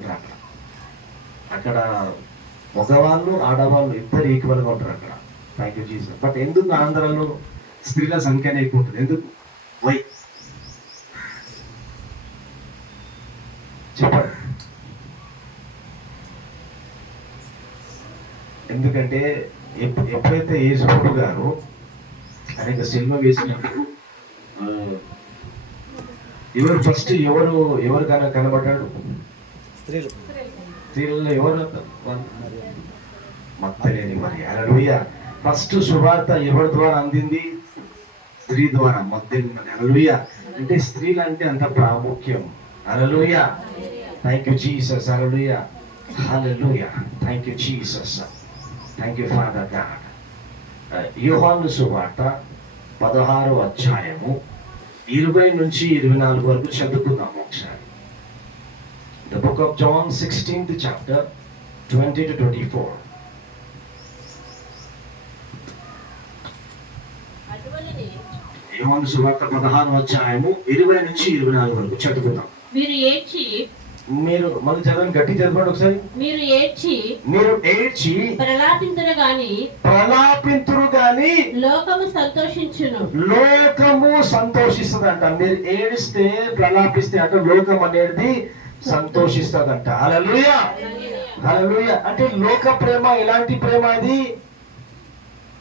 అక్కడ అక్కడ మగవాళ్ళు ఆడవాళ్ళు ఇద్దరు ఈక్వల్గా ఉంటారు అక్కడ. Thank you Jesus. బట్ ఎందుకు ఆంధ్రలో స్త్రీల సంఖ్యనే ఎక్కువ ఉంటుంది? ఎందుకు? వై చెప్పండి. ఎందుకంటే ఎప్పుడైతే యేసుప్రభు గారు అనేక సినిమా వేసినప్పుడు ఎవరు ఫస్ట్ ఎవరు కనబడ్డాడు? స్త్రీలలో ఎవరు? మగ్దలేని మరి. హల్లెలూయా. ఫస్ట్ సువార్త ఎవరి ద్వారా అందింది? స్త్రీ ద్వారా, మగ్దలేని మరి. హల్లెలూయా. అంటే స్త్రీలు అంటే అంత ప్రాముఖ్యం. హల్లెలూయా. Thank you Jesus. హల్లెలూయా. హల్లెలూయా. Thank you Jesus. Thank you father God. యోహాను సువార్త 16వ అధ్యాయము 20 నుంచి 24 వరకు చదువుకుందాము ఒకసారి. The book of John 16th chapter 20 to 24. యోహాను సువార్త 16వ అధ్యాయము 20 నుంచి 24 వరకు చదువుకుందాం. మీరు మళ్ళీ చదవండి, గట్టి చదవండి ఒకసారి. మీరు ఏడ్చి ప్రలాపింతురు గాని లోకము సంతోషించును. లోకము సంతోషిస్తుందంట. మీరు ఏడిస్తే ప్రలాపిస్తే అంటే లోకం అనేది సంతోషిస్తుందంట. హల్లెలూయా. హల్లెలూయా. అంటే లోక ప్రేమ ఎలాంటి ప్రేమ?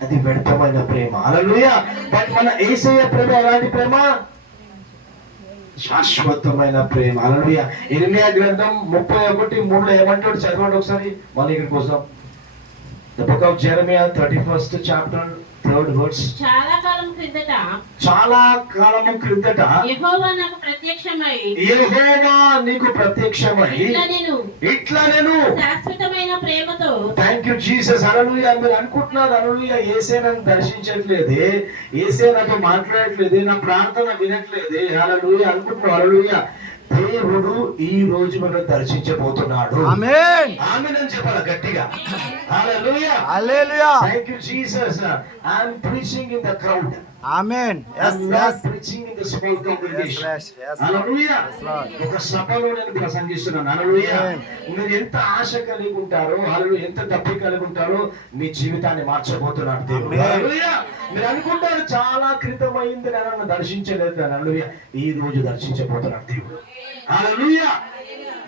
అది వ్యర్థమైన ప్రేమ. హల్లెలూయా. బట్ మన యేసయ్య ప్రేమ ఎలాంటి ప్రేమ? శాశ్వతమైన ప్రేమ. హల్లెలూయా. ఇర్మియా గ్రంథం 31:3 ఏమంటాడు? చదవండి ఒకసారి మళ్ళీ ఇక్కడ కోసం. The book of Jeremiah 31st chapter 3rd verse. చాలా కాలం క్రిందట యెహోవా నీకు ప్రత్యక్షమై ఇట్లా నేను శాశ్వతమైన ప్రేమతో. Thank you Jesus. హల్లెలూయా. మీరు అనుకుంటున్నారు హల్లెలూయా యేసే నన్ను దర్శించట్లేదే, యేసే నాతో మాట్లాడట్లేదే, నా ప్రార్థన వినట్లేదే, హల్లెలూయా అనుకుంటున్నారు. హల్లెలూయా. దేవుడు ఈ రోజు మనం దర్శించబోతున్నాడు. ఆమేన్. ఆమేన్ అని చెప్పాలి గట్టిగా. హల్లెలూయా. హల్లెలూయా. Thank you Jesus. I am preaching in the crowd. ఆమేన్. yes yes preaching in the small congregation. yes hallelujah. ఒక సభలో నేను ప్రసంగిస్తున్నాను. హల్లెలూయా. మీరు ఎంత ఆశ కలిగి ఉంటారో, హల్లెలూయా, ఎంత తప్పి కలిగి ఉంటారో మీ జీవితాన్ని మార్చబోతున్నాడు దేవుడు. హల్లెలూయా. మీరు అనుకుంటారు చాలా క్రితం అయింది నన్ను దర్శించలేదు. హల్లెలూయా. ఈ రోజు దర్శించబోతున్నాడు దేవుడు. హల్లెలూయా.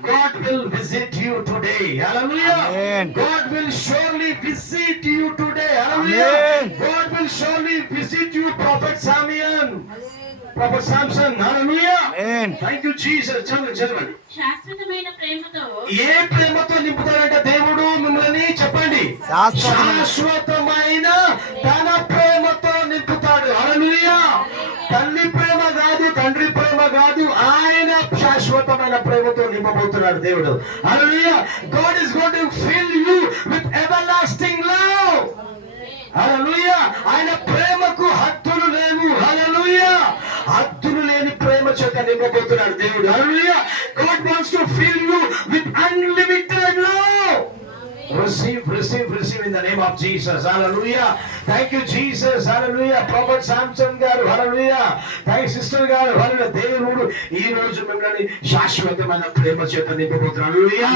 God will visit you today. Hallelujah. Amen. God will surely visit you today. Hallelujah. Amen. God will surely visit you, Prophet Samuel. Prophet Samson. Hallelujah. Amen. Thank you Jesus. చదవండి. శాశ్వతమైన ప్రేమతో. ఏ ప్రేమతో నింపుతాడంటే దేవుడు మిమ్మల్ని? చెప్పండి. శాశ్వతమైన తన ప్రేమతో నింపుతాడు. హల్లెలూయా. తల్లి ప్రేమ కాదు, తండ్రి ప్రేమ కాదు, ఆయన శాశ్వతమైన ప్రేమతో నింపబోతున్నాడు దేవుడు. హల్లెలూయా. God is going to fill you with everlasting love. హల్లెలూయా. ఆయన ప్రేమకు హద్దులు లేవు. హల్లెలూయా. హద్దులు లేని ప్రేమ చేత నింపబోతున్నాడు దేవుడు. హల్లెలూయా. God wants to fill you with unlimited love. Receive in the name of Jesus. Hallelujah. Thank you Jesus. Hallelujah. Prophet Samson garu. Hallelujah. Thank you sister garu. Hallelujah. దేవుడు ఈ రోజు మిమ్మల్ని శాశ్వతమైన ప్రేమ చేత నింపబోతున్నాడు. హల్లెలూయా.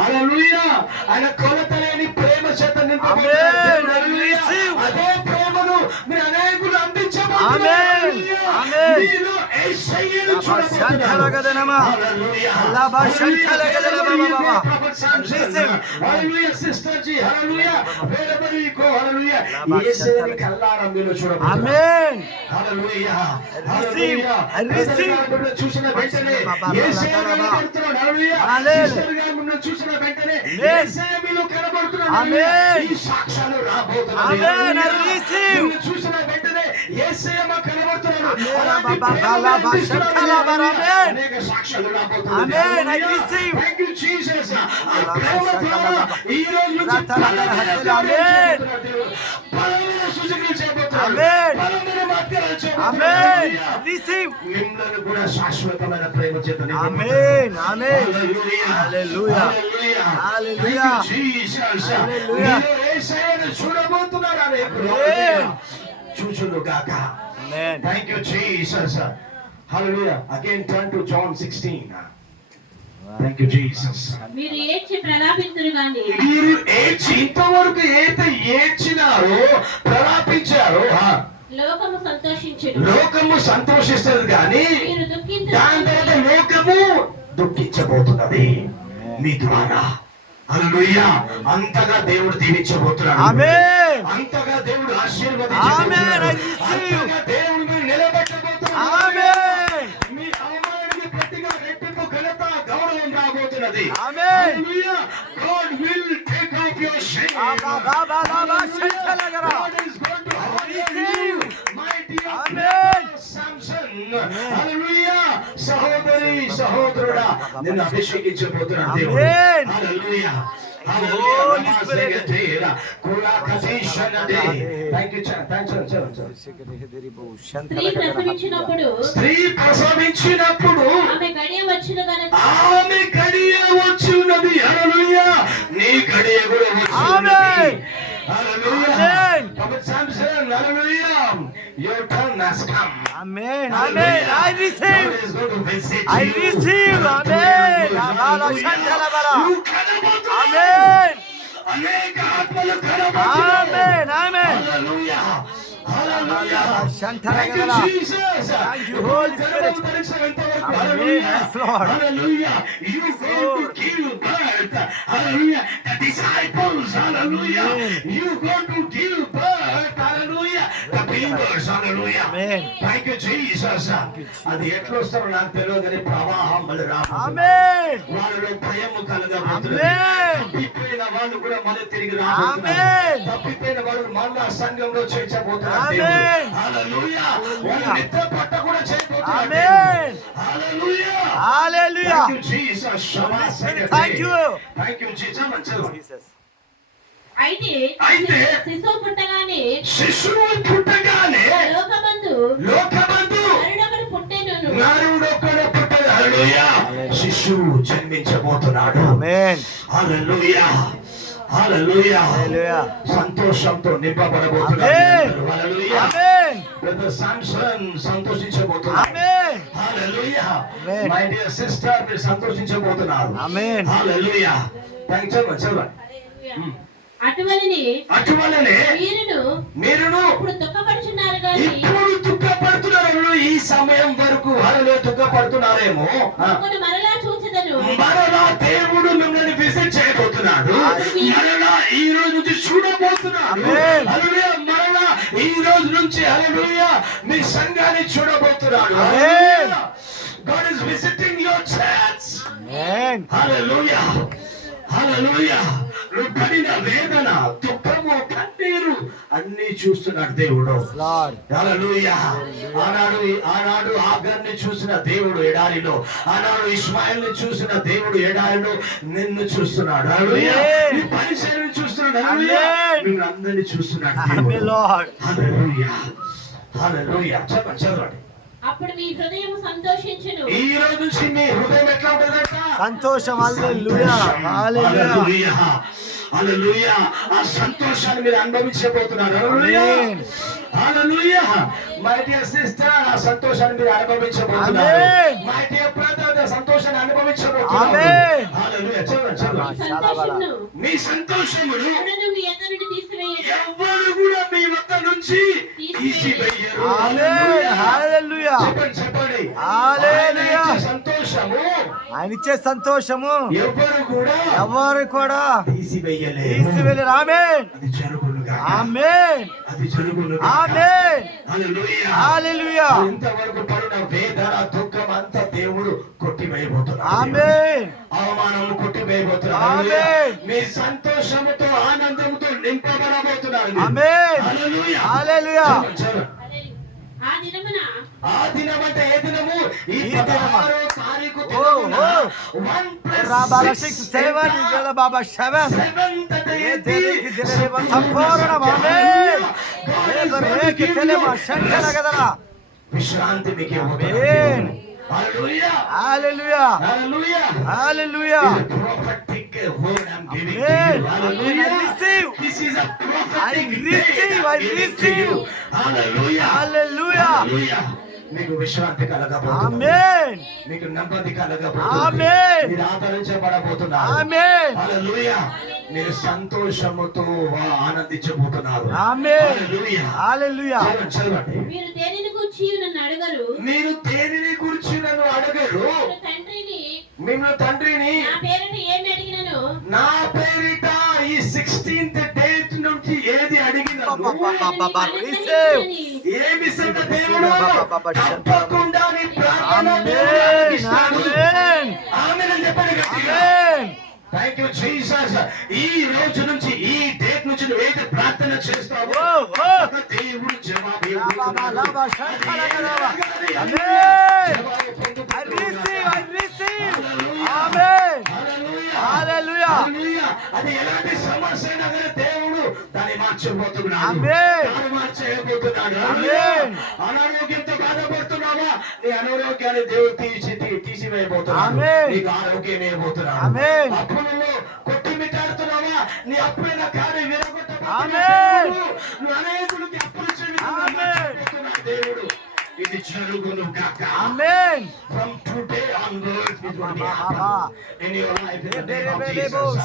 హల్లెలూయా. ఆయన కొలతలేని ప్రేమ చేత నింపబోతున్నాడు. హల్లెలూయా. అదే ప్రేమను మీరు అనేకులు అందించబోతున్నారు. మీలో యేసయ్యను చూడబోతున్నారు. హల్లెలూయా. హల్లెలూయా. సిస్టర్ జీ. హల్లెలూయా. wherever you go. హల్లెలూయా. యేసయ్యని కళ్ళారా మీరు చూడబోతున్నారు. ఆమేన్. హల్లెలూయా. హల్లెలూయా. మిమ్మల్ని చూసిన వెంటనే యేసయ్య కనబడుతున్నాడు. హల్లెలూయా. సిస్టర్ గారు మిమ్మల్ని చూసిన వెంటనే యేసయ్య మీలో కనబడుతున్నాడు. ఆమేన్. ఈ సాక్ష్యాలు రాబోతున్నాయి. ఆమేన్. మిమ్మల్ని చూసిన వెంటనే యేసయ్య మాకు కనబడుతున్నాడు. అనేక సాక్ష్యాలు రాబోతున్నాయి. ఆమేన్. I receive. Thank you Jesus. ఈ రోజు మిమ్మల్ని కూడా శాశ్వతమైన ప్రేమ చేత ఆమేన్. ఆమేన్. హల్లెలూయా. హల్లెలూయా. హల్లెలూయా. యేసయ్యను చూడబోతున్నారా? చూచును గాక. Thank you Jesus. Hallelujah. Again turn to John 16. Thank you, Jesus. మీరు ఏడ్చి ప్రలాపింతురు గాని మీరు ఏడ్చి ఇంతవరకు ఏదైతే ఏడ్చినారో ప్రలాపించారో లోకము సంతోషించును. లోకము సంతోషిస్తుంది కానీ మీరు దుఃఖింతురు దాని తర్వాత లోకము దుఃఖించబోతున్నది మీ ద్వారా. హల్లెలూయా. అంతగా దేవుడు దీవించబోతున్నాడు. ఆమేన్. అంతగా దేవుడు ఆమేన్. ఆశీర్వదించబోతున్నాడు. I receive. అంతగా దేవుడు మీరు నిలబెట్టబోతున్నాడు. ఆమేన్. మీ అవమానానికి ప్రతిగా రెట్టింపు ఘనత గౌరవం రాబోతున్నది. ఆమేన్. హల్లెలూయా. God will take off your shame. శంఠలగరా. God is going to honor receive. you. My dear amen. brother Samson. హల్లెలూయా. సహోదరి సహోదరుడా నిన్ను అభిషేకించబోతున్నాడు దేవుడు. ఆమేన్. హల్లెలూయా. Holy Spirit. స్త్రీ ప్రసవించినప్పుడు స్త్రీ ప్రసవించినప్పుడు ఆమె గడియ వచ్చిన గనుక ఆమె గడియ వచ్చున్నది. హల్లెలూయా. నీ గడియ కూడా వచ్చున్నది. ఆమేన్. హల్లెలూయా. ఆమేన్. Prophet Samson, hallelujah. Your turn has come. Amen. Amen. I receive. God is going to visit I you. receive. Amen. Hallelujah. శంఠలగరా. You కనబోతున్నావు. ఆమేన్. అనేక ఆత్మలు కనబోతున్నావు. ఆమేన్. ఆమేన్. Hallelujah. Hallelujah. Thank you, Shantara. Jesus. Thank you, Holy Spirit. Hallelujah. Amen. Yes, Lord. Hallelujah. You going to give birth. Hallelujah. The disciples. Hallelujah. Amen. You going to give birth. Hallelujah. The believers. Hallelujah. Amen. Thank you, Jesus. అది ఎట్లా వస్తారో నాకు తెలియదు కానీ ప్రవాహం వల్ల రాబోతుంది. ఆమేన్. వాళ్ళలో భయము కలగబోతుంది. ఆమేన్. తప్పిపోయిన వాళ్ళు కూడా మళ్ళీ తిరిగి ఆమేన్. రాబోతున్నారు. తప్పిపోయిన వాళ్ళు మళ్ళా సంఘంలో చేర్చబోతున్నారు. ఆమేన్. హల్లెలూయా. వాళ్ళు నిద్ర పట్ట కూడా చేయబోతున్నారు. ఆమేన్. హల్లెలూయా. హల్లెలూయా. Thank you, Jesus. Thank you. Thank you, Jesus. మంచిది. జీసస్. అయితే అయితే శిశువు పుట్టగానే శిశువు పుట్టగానే లోకమందు లోకమందు నరుడొకడు పుట్టెను. నరుడొకడు పుట్టెను. హల్లెలూయా. శిశువు జన్మించబోతున్నాడు. ఆమేన్. హల్లెలూయా. హల్లెలూయా. హల్లెలూయా. సంతోషంతో నింపబడబోతున్నాడు. ఆమేన్. హల్లెలూయా. ఆమేన్. బ్రదర్ సామ్సన్ సంతోషించబోతున్నాడు. ఆమేన్. హల్లెలూయా. ఆమేన్. మై డియర్ సిస్టర్ మీరు సంతోషించబోతున్నారు. ఆమేన్. హల్లెలూయా. Thanks so much. అటువలనే అటువలనే మీరును ఇప్పుడు దుఃఖపడుచున్నారు గాని ఇప్పుడు దుఃఖపడుతున్నారు. ఈ సమయం వరకు వాళ్ళు దుఃఖపడుతున్నారేమో. ఇప్పుడు మరలా చూచెదను. మరలా దేవుడు మిమ్మల్ని విజిట్ చేయబోతున్నాడు. మరలా ఈ రోజు నుంచి చూడబోతున్నాడు. ఆమేన్. హల్లెలూయా. మరలా ఈ రోజు నుంచి హల్లెలూయా మీ సంఘాన్ని చూడబోతున్నాడు. ఆమేన్. God is visiting your church. ఆమేన్. హల్లెలూయా. హల్లెలూయా. నువ్వు పడిన వేదన దుఃఖము కన్నీరు అన్ని చూస్తున్నాడు దేవుడు. లార్డ్. హల్లెలూయా. ఆనాడు ఆగర్ని చూసిన దేవుడు ఎడారిలో, ఆనాడు ఇష్మాయిల్ని చూసిన దేవుడు ఎడారిలో నిన్ను చూస్తున్నాడు. హల్లెలూయా. ఆమేన్. నీ పరిచర్యను చూస్తున్నాడు. హల్లెలూయా. ఆమేన్. నిన్ను అందరినీ చూస్తున్నాడు ఆమేన్ దేవుడు. లార్డ్. హల్లెలూయా. హల్లెలూయా. చదవండి. అప్పుడు మీ హృదయం సంతోషించును. ఈ రోజు నుంచి మీ హృదయం ఎట్లా ఉంటుందంట? సంతోషం. హల్లెలూయా. హల్లెలూయా. హల్లెలూయా. హల్లెలూయా. ఆ సంతోషాన్ని మీరు అనుభవించబోతున్నారు. హల్లెలూయా. ఆమేన్. హల్లెలూయా. మై డియర్ సిస్టర్ ఆ సంతోషాన్ని మీరు అనుభవించబోతున్నారు. ఆమేన్. మై డియర్ బ్రదర్ ఆ సంతోషాన్ని అనుభవించబోతున్నారు. ఆమేన్. హల్లెలూయా. చదవండి. మీ సంతోషమును మీ సంతోషమును ఎవడును మీ ఎద్ద నుండి తీసివేయడు. ఎవ్వరు కూడా మీ వద్ద నుంచి తీసివేయరు. ఆమేన్. హల్లెలూయా. చెప్పండి. హల్లెలూయా. ఆయన ఇచ్చే సంతోషము ఆయన ఇచ్చే సంతోషము ఎవ్వరు కూడా ఎవరు కూడా తీసివేయలేరు. తీసివేయలేరు. ఆమేన్. అది జరుగునుగా. ఆమేన్. అది జరుగునుగా. ఆమేన్. హల్లెలూయా. హల్లెలూయా. ఇంతవరకు పడిన వేదన దుఃఖం అంతా దేవుడు కొట్టివేయబోతున్నాడు. ఆమేన్. అవమానము కొట్టివేయబోతున్నాడు. ఆమేన్. మీ సంతోషముతో ఆనందంతో నింపబడబోతున్నారు. ఆమేన్. హల్లెలూయా. హల్లెలూయా. హల్లెలూయా. ఆ దినమున ఆ దినం అంటే ఏ దినము? ఈ ఈ దినమా? 16వ తారీఖు ఓ, దినమున ఓ. 1 + రాబాబా 6 6 7 ఇజల బాబా 7 7th day ఏ దేనికి దినరేవ సంపూర్ణ ఆమేన్. ఏ బరేకి తెలమ శంకరగదరా. విశ్రాంతి మీకు ఆమేన్. హల్లెలూయా. హల్లెలూయా. హల్లెలూయా. హల్లెలూయా. This is a prophetic word I'm giving to Amen. you. Hallelujah. I receive. This is a prophetic I day receive. I'm I giving to you. receive. Hallelujah. Hallelujah. Hallelujah. మీకు విశ్రాంతి కలగబోతుంది. ఆమేన్. మీకు నెమ్మది కలగబోతుంది. ఆమేన్. మీరు ఆదరించబడబోతున్నారు. ఆమేన్. హల్లెలూయా. మీరు సంతోషముతో ఆనందించబోతున్నారు. ఆమేన్. హల్లెలూయా. హల్లెలూయా. చదవండి. మీరు దేనిని గూర్చి నన్ను అడగరు. మీరు దేనిని గురించి నన్ను అడగరు. మిమ్మల్ని తండ్రిని నా పేరిట ఏమి అడిగినను నా పేరిట ఈ 16th డేట్ నుంచి ఏది అడిగినను ఏమి సంత దేవుడు తప్పకుండా నీ ప్రార్థన దేవుడు ఆలకిస్తాడు. ఆమేన్ అని చెప్పండి గట్టిగా. Thank you Jesus. ఈ రోజు నుంచి ఈ డేట్ నుంచి నువ్వు ఏది ప్రార్థన చేస్తావో దేవుడు జవాబు ఇవ్వబోతున్నాడు. అది ఎలాంటి సమస్య అయినా కానీ దేవుడు దాన్ని మార్చబోతున్నాడు. మార్చేయబోతున్నాడు. అనారోగ్యంతో బాధపడుతున్నావా? నీ అనారోగ్యాన్ని దేవుడు తీసివేయబోతున్నాడు. నీకు ఆరోగ్యం ఇవ్వబోతున్నాడు. అప్పులలో కొట్టిమిట్టాడుతున్నావా? నీ అప్పులైన కానీ విరగొట్టబోతున్నాడు. నువ్వు అనేకులకి అప్పులు చెల్లిస్తున్నాడు దేవుడు. ఇది జరుగును గాక. ఆమేన్. From today onwards it will be happen in your life in the name of Jesus.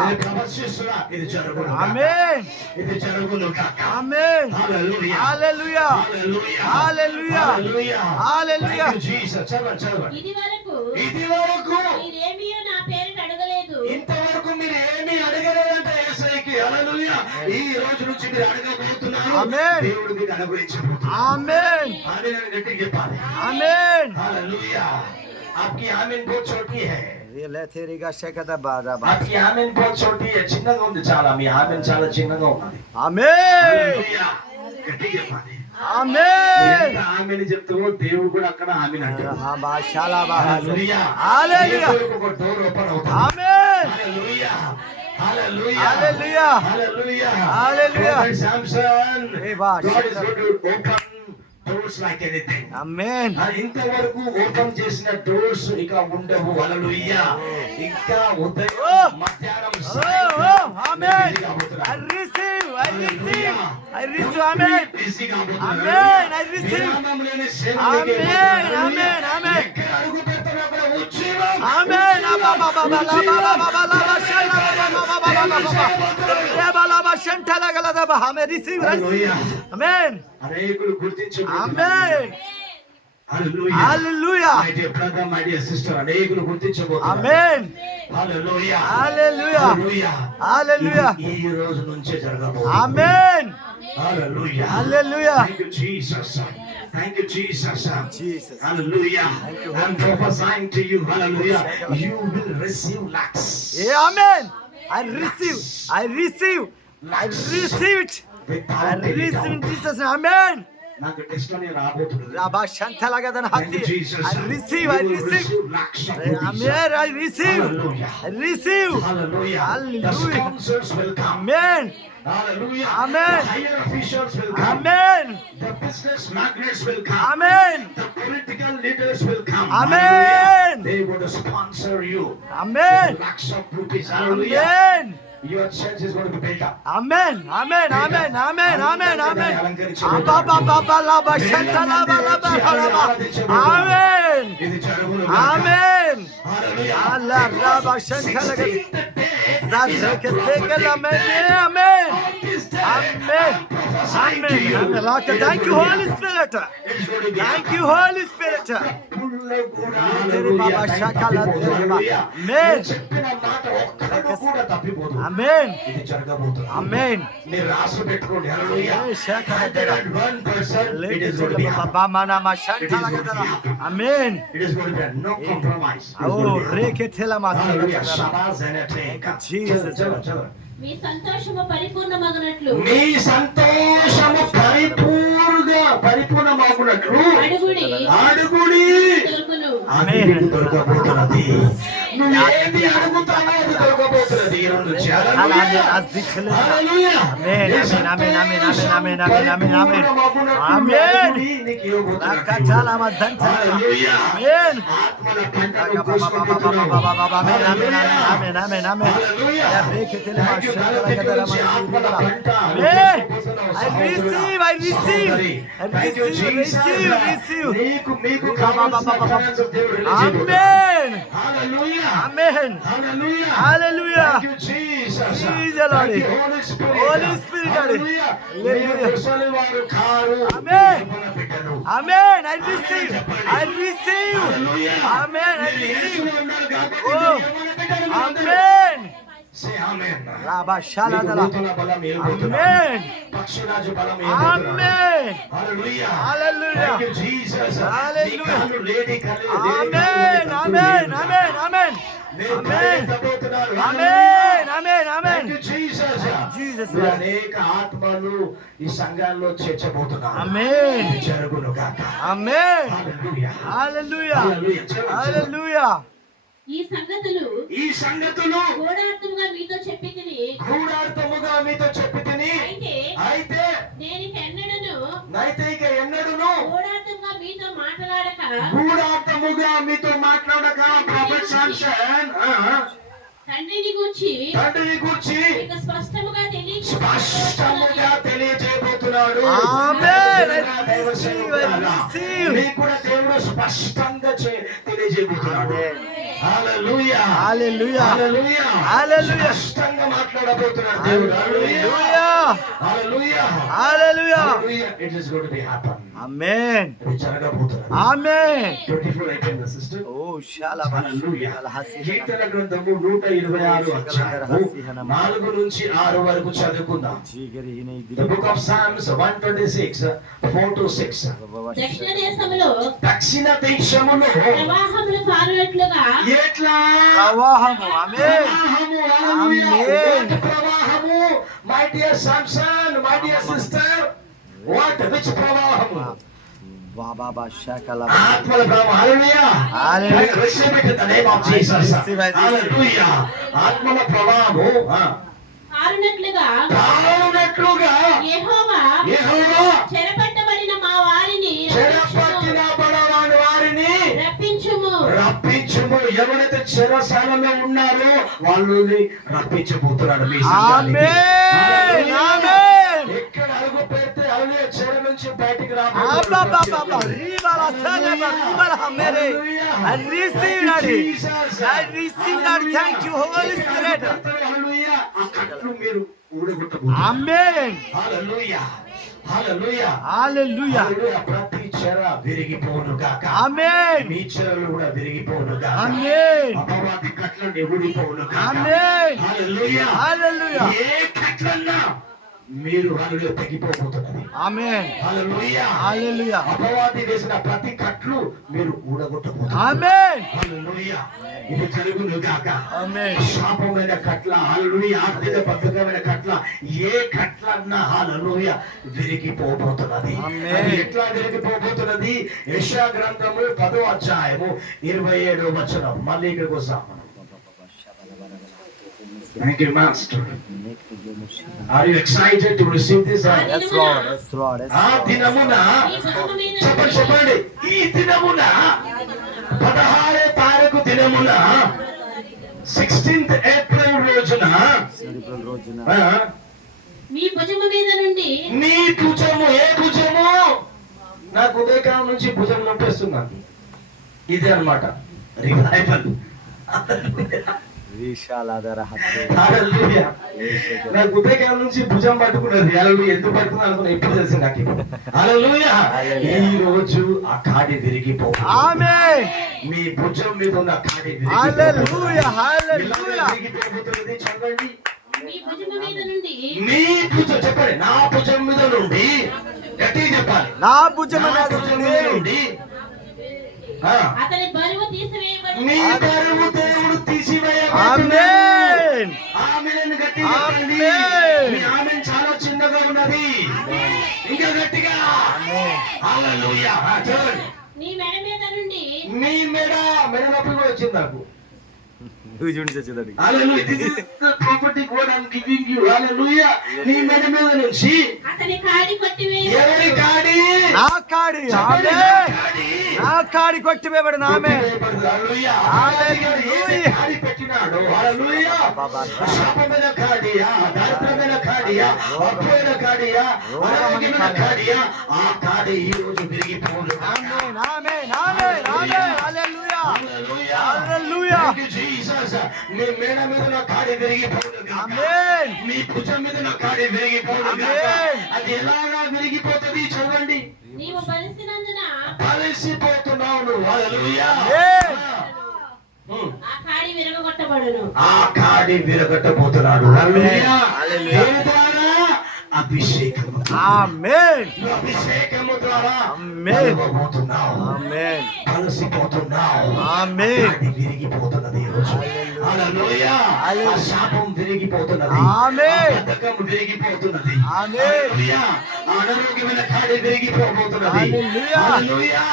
నేను ప్రవచిస్తున్నా, ఇది జరుగును గాక. ఆమేన్. ఇది జరుగును గాక. ఆమేన్. హల్లెలూయా. హల్లెలూయా. హల్లెలూయా. హల్లెలూయా. హల్లెలూయా. హల్లెలూయా. జీసస్. చదవండి. ఇదివరకు మీరేమీ నా పేరిట అడగలేదు. ఇంతవరకు మీరు ఏమీ అడగలేదంటే యేసయ్యకి. హల్లెలూయా. ఈ రోజు నుంచి మీరు అడగబోతున్నారు. ఆమేన్. దేవుడు మీకు అనుగ్రహించబోతున్నాడు. ఆమేన్. ఆమేన్ అని గట్టిగా చెప్పాలి. ఆమేన్. హల్లెలూయా. आपकी आमीन बहुत छोटी है. आपकी आमीन बहुत छोटी है. చిన్నగా ఉంది చాలా. మీ ఆమీన్ చాలా చిన్నగా ఉంది. ఆమేన్. గట్టిగా చెప్పాలి. ఆమేన్. ఆమేన్ చెప్తావో దేవుడు కూడా అక్కడ ఆమేన్ అంటాడు. హల్లెలూయా. హల్లెలూయా. ఒక డోర్ ఓపెన్ అవుతుంది. ఆమేన్. హల్లెలూయా. Hallelujah. Hallelujah. Hallelujah. Hallelujah. Prophet Samson, God is going to open doors like anything. Amen. ఇంతవరకు ఓపెన్ చేసిన డోర్స్ ఇక ఉండవు. హల్లెలూయా. ఇంకా ఉదయం మధ్యాహ్నం Amen. I receive. Amen. Amen. I receive. Amen. Amen. Amen. అడుగు పెడతారు అక్కడ ఉజ్జీవం. Amen. Amen. అనేకులు గుర్తించు. Amen. Hallelujah. Hallelujah. My dear brother, my dear sister, అనేకులు గుర్తించబోతున్నారు. Amen. Hallelujah. Hallelujah. Hallelujah. Hallelujah. ఈ రోజు నుంచే జరగబోతుంది. Amen. Hallelujah. Hallelujah. Thank you Jesus. Thank you Jesus. Jesus. Hallelujah. Thank you. I'm prophesying to you. Hallelujah. You will receive lakhs. Amen. I receive. I receive it. I receive in Jesus' name. Amen. నాకు testimony రాబోతుంది. Rabba Shantalagadan Hati. I receive. lakhs of Amen. I receive. Hallelujah. Hallelujah. The sponsors will come. Amen. Hallelujah. Amen. The higher officials will come. Amen. The business magnates will come. Amen. The political leaders will come. Amen. Hallelujah. They will sponsor you. Amen. Lakhs of rupees. Hallelujah. Amen. Your church is going to be built up. Amen. Amen. Amen. Amen. Amen. Amen. Amen. ఇది జరుగును. Amen. Hallelujah. Allah Rabba Shantalagat. Amen. Amen. Amen. Thank you, Holy Spirit. Thank you, Holy Spirit. Amen. Amen. మీరు రాసి పెట్టుకోండి. హల్లెలూయా. Amen. It is going to be no compromise. Oh, rekethela Hallelujah. masala. Shabbat Zenate. Jesus. చదవండి. మీ సంతోషము పరిపూర్ణమగునట్లు మీ సంతోషము పరిపూర్ణమగునట్లు అడుగుడి. దొరుకును. ఆమేన్. దొరకబోతున్నది. నువ్వు ఏది అడుగుతావో అది దొరకబోతున్నది. ఈ రోజు నుంచి. హల్లెలూయా. హల్లెలూయా. Amen. Amen. Amen. Amen. Amen. Amen. Amen. Amen. నీకు ఇవ్వబోతున్నది. Rakachala mazanta. హల్లెలూయా. Amen. ఆత్మల పంటను కోసుకుంటున్నావు. Amen. Amen. Amen. Amen. Amen. హల్లెలూయా. Ya rekethela thank you masala brother. kadara ఆత్మల పంట Amen. కోసుకుంటున్నావు. I receive, I receive. I receive. మీకు కావాల్సిన ఫైనాన్స్ దేవుడు రిలీజ్ చేయబోతున్నాడు. Amen. Hallelujah. Amen. Hallelujah. Hallelujah. Thank you, Jesus. Jesus, Lord. Thank you, Holy Spirit. Holy Spirit, Lord. Hallelujah. Hallelujah. మీరు ముసలివారు car. Amen. యవ్వన బిడ్డలు. Amen. I receive. I receive. Hallelujah. Amen. I మీరు receive. యేసులో ఉన్నారు కాబట్టి Oh. మీరు యవ్వన బిడ్డలు మీరందరూ. Amen. Say amen. Rabba మీకు shaladala. నూతన బలం ఏలుబోతున్నారు. Amen. పక్షిరాజు బలం ఏలుబోతున్నారు. Amen. Hallelujah. Hallelujah. Thank you, Jesus. Hallelujah. మీ కాళ్ళు లేని కళ్ళు, లేని Amen. కళ్ళు, Amen. లేని Amen. Amen. మీరు Amen. పరిగెత్తబోతున్నారు. Amen. Amen. Amen. Thank you, Jesus. Jesus. మీరు అనేక ఆత్మలు ఈ సంఘాల్లో చేర్చబోతున్నారు. Amen. ఇది జరుగును గాక. Amen. Hallelujah. Hallelujah. Hallelujah. Hallelujah. ఈ సంగతులు ఈ సంగతులు గూఢార్థంగా మీతో చెప్పి తిని, గూఢార్థముగా మీతో చెప్పి తిని అయితే నేనికెన్నడను నైతిక ఎన్నడును గూఢార్థంగా మీతో మాట్లాడక గూఢార్థముగా మీతో మాట్లాడక ప్రాఫెట్ శాంసన్ తండ్రిని గూర్చి తండ్రిని గూర్చి మీకు స్పష్టముగా స్పష్టముగా తెలియజేయబోతున్నాడు. Amen. దైవ సేవకులారా, I receive. మీకు కూడా దేవుడు స్పష్టంగా తెలియజేయబోతున్నాడు. హల్లెలూయా. Hallelujah. హల్లెలూయా. Hallelujah. స్పష్టంగా మాట్లాడబోతున్నాడు దేవుడు. హల్లెలూయా. Hallelujah. Hallelujah. Hallelujah. Hallelujah. It is going to be happen. Amen. ఇది జరగబోతున్నది. Amen. 24 అయిపోయిందా సిస్టర్? Oh, shalaba. హల్లెలూయా. కీర్తన గ్రంథము 126 అధ్యాయము 4 నుంచి 6 వరకు చదువుకుందాం. The book of Psalms 126 4 to 6. దక్షిణ దేశములో దక్షిణ దేశములో ప్రవాహములు పారునట్లుగా ఎట్లా ప్రవాహము. Amen. ప్రవాహము. హల్లెలూయా. Amen. What ప్రవాహము? My dear Samson, my dear sister, which ప్రవాహము? Baba shakala. ఆత్మల ప్రవాహం. హల్లెలూయా. Hallelujah. Receive it in the name of Jesus. I receive, I receive. హల్లెలూయా. ఆత్మల ప్రవాహము పారునట్లుగా పారునట్లుగా యెహోవా యెహోవా చెరపట్టబడిన మా వారిని చెరపట్టిన బలవాని వారిని రప్పించుము. రప్పించుము. ఎవరైతే చెరసాలలో ఉన్నారో వాళ్ళని రప్పించబోతున్నాడు మీ సంఘానికి. Amen. హల్లెలూయా. Amen. ఎక్కడ అడుగు పెడితే హల్లెలూయా చెర నుంచి బయటికి Abba, రాబోతున్నాడు. Baba, Riba la Salaba, Riba la Hamere. I receive that. I receive that. Thank you, Holy Spirit. హల్లెలూయా. ఆ కట్లు మీరు ఊడగొట్టబోతున్నారు. Amen. హల్లెలూయా. హల్లెలూయా. Hallelujah. హల్లెలూయా. ప్రతి చెర విరిగిపోను గాక. Amen. మీ చెరలు కూడా విరిగిపోను గాక. Amen. అపవాది కట్లను ఊడిపోను గాక. Amen. హల్లెలూయా. Hallelujah. ఏ కట్లన్నా మీరు హల్లెలూయా తెగిపోబోతున్నది. Amen. హల్లెలూయా. Hallelujah. అపవాది వేసిన ప్రతి కట్లు మీరు ఊడగొట్టబోతున్నారు. Amen. హల్లెలూయా. ఇది జరుగును గాక. Amen. శాపమైన కట్ల హల్లెలూయా. ఆర్థిక బద్ధకమైన కట్ల ఏ కట్లన్నా హల్లెలూయా విరిగిపోబోతున్నది. ఆమేన్. అది ఎట్లా విరిగిపోబోతున్నది? యెషయా గ్రంథము 10వ అధ్యాయము 27వ వచనం. మళ్ళీ ఇక్కడికి వస్తాం. Thank you, Master. Are you excited to receive this? Yes, Lord. Yes, Lord. Yes, ఆ Lord. దినమున ఈ భూమి మీద చెప్పండి చెప్పండి. ఈ దినమున 16వ తారీఖు దినమున 16th ఏప్రిల్ రోజున Cerebral రోజున ఆ, మీ భుజము మీద నుండి నీ భుజము ఏ భుజము? నాకు ఉదయకాలం నుంచి భుజం నొప్పేస్తున్నాను. ఇదే అన్నమాట రివైవల్. విశాలాధర హత్య. హల్లెలూయా. నాకు ఉదయకాలం నుంచి భుజం పట్టుకున్నది. హల్లెలూయా. ఎందుకు పట్టుకున్నా అనుకున్నా ఎప్పుడు తెలిసింది నాకు. హల్లెలూయా. ఈ రోజు ఆ కాడి విరిగిపోతుంది. ఆమేన్. మీ భుజం మీద ఉన్న కాడి హల్లెలూయా. హల్లెలూయా. విరిగిపోతుంది. చదవండి. మీ భుజము మీద నుండి మీ భుజం చెప్పండి. నా భుజం మీద నుండి గట్టిగా చెప్పాలి. నా భుజం నా మీద భుజం మీద నుండి ఆ, అతని బరువు తీసివేయబడి మీ బరువు దేవుడు తీసివేయబడును. ఆమేన్. ఆమేన్ గట్టిగా చెప్పండి. ఆమేన్. మీ ఆమేన్ చాలా చిన్నగా ఉన్నది. ఇంకా గట్టిగా హల్లెలూయా. చూడండి. నీ మెడ మీద నుండి మీ మెడ నొప్పి కూడా వచ్చింది నాకు. నువ్వు చూడండి. హల్లెలూయా. This is the prophetic word I'm giving you. హల్లెలూయా. నీ మెడ మీద నుంచి అతని కాడి కొట్టివేయ ఎవరి కాడి? నా కాడి. చెప్పండి, నా ఆమేన్. కాడి నా కాడి కొట్టివేయబడిన ఆమేన్. కొట్టివేయబడదు. హల్లెలూయా. హల్లెలూయా. కాడి పెట్టిన పెట్టినాడు. హల్లెలూయా. శాపమైన కాడియా, దారిద్రమైన కాడియా, అప్పుడైన కాడియా, అనారోగ్యమైన కాడియా, ఆ కాడి ఈ రోజు విరిగిపోను. ఆమేన్ ఆమేన్ ఆమేన్ ఆమేన్ హల్లెలూయా హల్లెలూయా. హల్లెలూయా. Thank you, Jesus. మీ మేడ మీద ఉన్న కాడి విరిగిపోను. ఆమేన్. మీ భుజం మీద ఉన్న కాడి విరిగిపోను. ఆమేన్. అది ఎలాగా విరిగిపోతుంది చూడండి. నీవు బలిసినందున కలిసిపోతున్నావు నువ్వు. హల్లెలూయా. ఆమేన్. ఆ కాడి విరగొట్టబడును. ఆ కాడి విరగొట్టబోతున్నాడు. హల్లెలూయా. హల్లెలూయా. దేని ద్వారా? అభిషేకము. ఆమేన్ నువ్వు అభిషేకము ద్వారా ఆమేన్. కలగబోతున్నావు. ఆమేన్ కలిసిపోతున్నావు. ఆమేన్. కాడి విరిగిపోతున్నది ఈ రోజు. హల్లెలూయా. ఆ శాపం విరిగిపోతున్నది. ఆమేన్. ఆ బద్ధకం విరిగిపోతున్నది. ఆమేన్. హల్లెలూయా. ఆ అనారోగ్యమైన కాడి విరిగిపోబోతున్నది. హల్లెలూయా. హల్లెలూయా.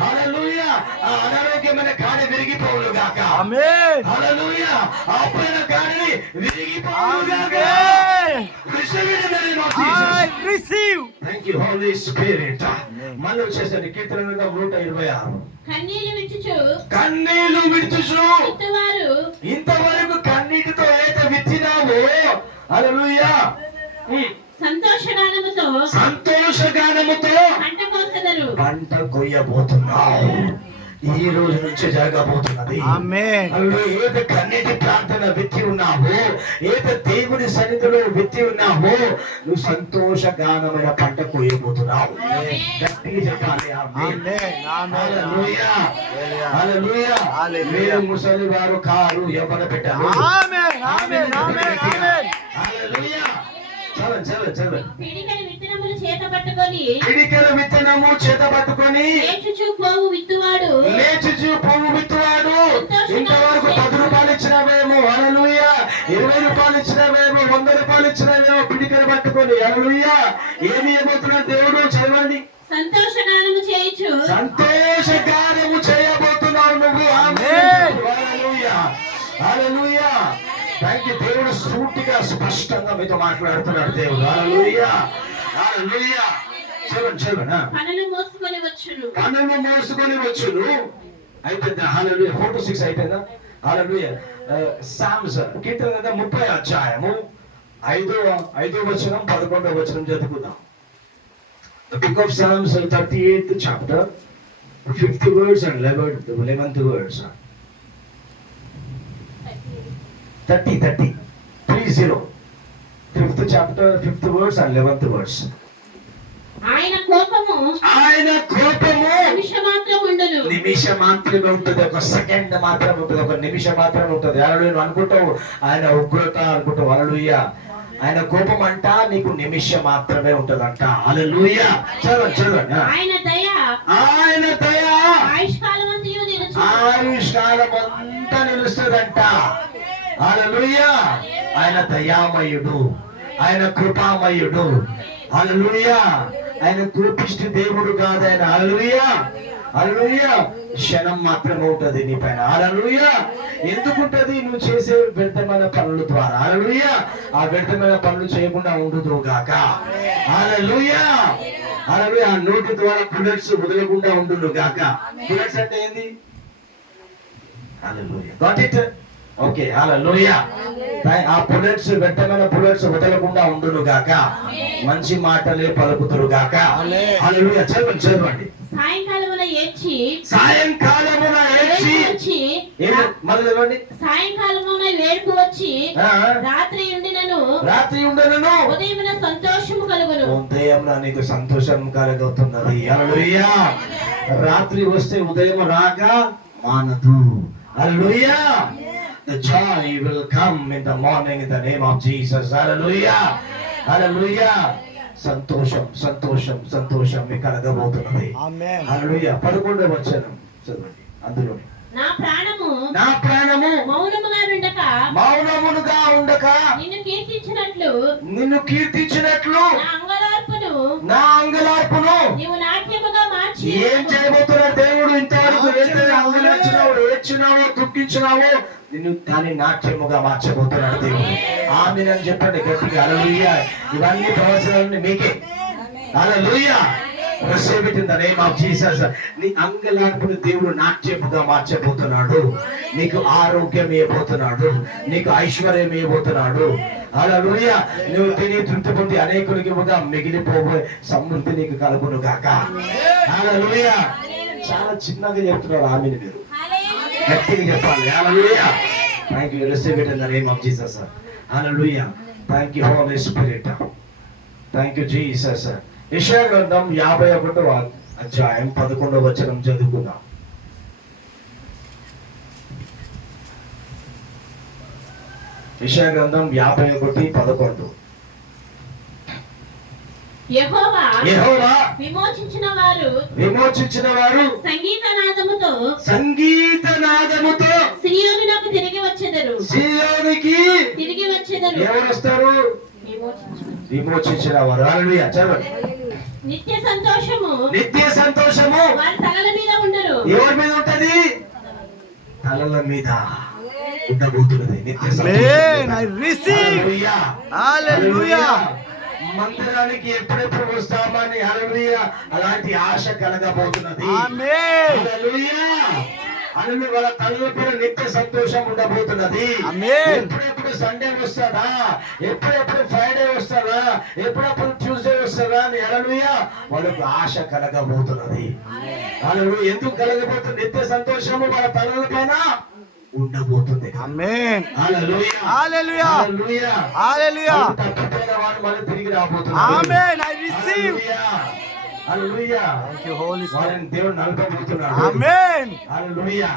హల్లెలూయా. ఆ అనారోగ్యమైన కాడి విరిగిపోవును గాక. ఆమేన్ హల్లెలూయా. ఆ అప్పుడైన కాడిని విరిగిపోవును గాక. ఆమేన్. Receive it in the name of I Jesus. receive. Thank you, Holy Spirit. మళ్ళీ వచ్చేసరి కీర్తన 126. కన్నీళ్లు విచ్చుచు కన్నీళ్లు విడుచుచు విత్తువారు ఇంతవరకు కన్నీటితో ఏదైతే విచ్చినావో, హల్లెలూయా, సంతోషగానముతో సంతోషగానముతో పంట కోసెదరు. పంట కొయ్యబోతున్నావు. ఈ రోజు నుంచి జరగబోతున్నది. ఆమేన్. హల్లెలూయా. ఏది కన్నీటి ప్రార్థన విత్తి ఉన్నావో, ఏది దేవుని సన్నిధిలో విత్తి ఉన్నావో, నువ్వు సంతోషగానమైన పంట కొయ్యబోతున్నావు. గట్టిగా చెప్పాలి. ఆమేన్. ఆమేన్ ఆమేన్ హల్లెలూయా. హల్లెలూయా. హల్లెలూయా. హల్లెలూయా. మీరు ముసలి వారు కారు, యవ్వన పెట్టారు. ఆమేన్ ఆమేన్ ఆమేన్ ఆమేన్. హల్లెలూయా. చదవండి. పిడికెడు విత్తనములు చేత పట్టుకొని పిడికెల విత్తనము చేత పట్టుకొని లేచుచు పోవు విత్తువాడు లేచుచు పువ్వు విత్తువాడు. ఇంతవరకు 10 రూపాయలు ఇచ్చినవేమో, హల్లెలూయా, 20 రూపాయలు ఇచ్చినవేమో, 100 రూపాయలు ఇచ్చినవేమో, పిడికెలు పట్టుకొని హల్లెలూయా ఏమి ఇవ్వబోతున్నాడు దేవుడు? చదవండి. సంతోషగానము చేయుచు సంతోషగానము చేయబోతున్నావు నువ్వు. ఆమేన్. హల్లెలూయా. హల్లెలూయా. Thank you. దేవుడు సూటిగా స్పష్టంగా మీతో మాట్లాడుతున్నాడు దేవుడు. హల్లెలూయా. హల్లెలూయా. చదవండి. పనులు మోసుకొని వచ్చును. కన్నులు మోసుకొని వచ్చును. అయిపోయిందా? హల్లెలూయా. 4 to 6 అయిపోయిందా? హల్లెలూయా. సామ్స్ కీర్తన 30వ అధ్యాయము 5వ వచనం 11వ వచనం చదువుకుందాం. The book of Psalms 38th chapter 5th verse and 11th verse. 30 5th chapter 5th verse and 11th verse. ఆయన కోపము నిమిష మాత్రం ఉండును. నిమిషం మాత్రమే ఉంటుంది. ఒక సెకండ్ మాత్రమే ఉంటుంది. ఒక నిమిషం మాత్రమే ఉంటుంది. హల్లెలూయా. నువ్వు అనుకుంటావు ఆయన ఉగ్రత అనుకుంటావు. హల్లెలూయా. ఆయన కోపం అంట నీకు నిమిషం మాత్రమే ఉంటదంట. హల్లెలూయా. చదవండి. ఆయన దయ ఆయుష్కాలం అంతయు నిలుచును. ఆయుష్కాలం అంతా నిలుస్తుందంట. హల్లెలూయా. ఆయన దయామయుడు, ఆయన కృపామయుడు. హల్లెలూయా. ఆయన కోపిష్టి దేవుడు కాదు ఆయన. హల్లెలూయా. హల్లెలూయా. క్షణం మాత్రమే ఉంటది నీ పైన. హల్లెలూయా. ఎందుకుంటది? నువ్వు చేసే వ్యర్థమైన పనుల ద్వారా. హల్లెలూయా. ఆ వ్యర్థమైన పనులు చేయకుండా ఉండుదు గాక. హల్లెలూయా. హల్లెలూయా. ఆ నోటి ద్వారా బుల్లెట్స్ వదలకుండా ఉండును గాక. బుల్లెట్స్ అంటే ఏంది? హల్లెలూయా. Got it? ఓకే. హల్లెలూయా. ఆ బుల్లెట్స్, వ్యర్థమైన బుల్లెట్స్ వదలకుండా ఉండును గాక. మంచి మాటలే పలుకుతురు గాక. హల్లెలూయా. చదవండి. సాయంకాలమున ఏడ్చి మళ్ళీ చదవండి. సాయంకాలమున వేడుకు వచ్చి రాత్రి ఉండినను ఉదయమున సంతోషము కలుగును. ఉదయం నీకు సంతోషం కలుగుతున్నది. హల్లెలూయా. రాత్రి వస్తే ఉదయం రాక మానదు. హల్లెలూయా. The joy will come in the morning in the name of Jesus. Hallelujah. Hallelujah. సంతోషం మీకు కలగబోతున్నది. ఆమేన్. హల్లెలూయా. 11వ వచనం చదవండి. అందులో నా ప్రాణము మౌనముగా ఉండక నిన్ను కీర్తించినట్లు నా అంగలార్పును నీవు నాట్యముగా మార్చి ఏం చేయబోతున్నాడు దేవుడు? ఇంతవరకు ఏడ్చినావో దుఃఖించినావో నిన్ను దాన్ని నాట్యముగా మార్చబోతున్నాడు దేవుడు. ఆమేన్ అని చెప్పండి గట్టిగా. హల్లెలూయా. ఇవన్నీ ప్రవచనాలన్నీ మీకే. హల్లెలూయా. Receive it in the name of Jesus. నీ అంగలార్పుని దేవుడు నాట్యముగా మార్చబోతున్నాడు. నీకు ఆరోగ్యం ఇవ్వబోతున్నాడు. నీకు ఐశ్వర్యం ఇవ్వబోతున్నాడు. హల్లెలూయా. నువ్వు తిని తృప్తి పొంది అనేకులకి మిగిలిపోబోయే సమృద్ధి నీకు కలుగును గాక. హల్లెలూయా. చాలా చిన్నగా చెప్తున్నారు ఆమెను మీరు గట్టిగా చెప్పాలి. హల్లెలూయా. Thank you. Receive it in the name of Jesus. హల్లెలూయా. Thank you holy spirit. Thank you Jesus. యెషయా గ్రంథం 51వ అధ్యాయం 11వ వచనం చదువుకుందాం. యెషయా గ్రంథం 51:11. యెహోవా విమోచించిన వారు సంగీతనాదముతో సియోనునకు తిరిగి వచ్చెదరు. ఎవరు వస్తారు? విమోచించిన వారు. హల్లెలూయా. చదవండి. నిత్య సంతోషము వారి తలల మీద ఉండరు. ఎవరి మీద ఉంటది? తలల మీద ఉండబోతున్నది నిత్య సంతోషం. ఆమేన్. I receive. హల్లెలూయా. మందిరానికి ఎప్పుడెప్పుడు వస్తామని హల్లెలూయా అలాంటి ఆశ కలగబోతున్నది. ఆమేన్. హల్లెలూయా. హల్లెలూయా. వాళ్ళ తల్లిపైన నిత్య సంతోషం ఉండబోతున్నది. ఆమేన్. ఎప్పుడెప్పుడు సండే వస్తాడా, ఎప్పుడెప్పుడు ఫ్రైడే వస్తాడా, ఎప్పుడెప్పుడు ట్యూస్డే వస్తాడా అని హల్లెలూయా వాళ్ళకు ఆశ కలగబోతున్నది. హల్లెలూయా. ఎందుకు కలగబోతుంది? నిత్య సంతోషము వాళ్ళ తల్లిపైన ఉండబోతుంది. ఆమేన్. హల్లెలూయా. హల్లెలూయా. హల్లెలూయా. హల్లెలూయా. తప్పిపోయిన వారు మళ్ళీ తిరిగి రాబోతున్నారు. ఆమేన్. I receive. హల్లెలూయా. Thank you holy spirit. వాళ్ళని దేవుడు నలపబోతున్నాడు. ఆమేన్. హల్లెలూయా.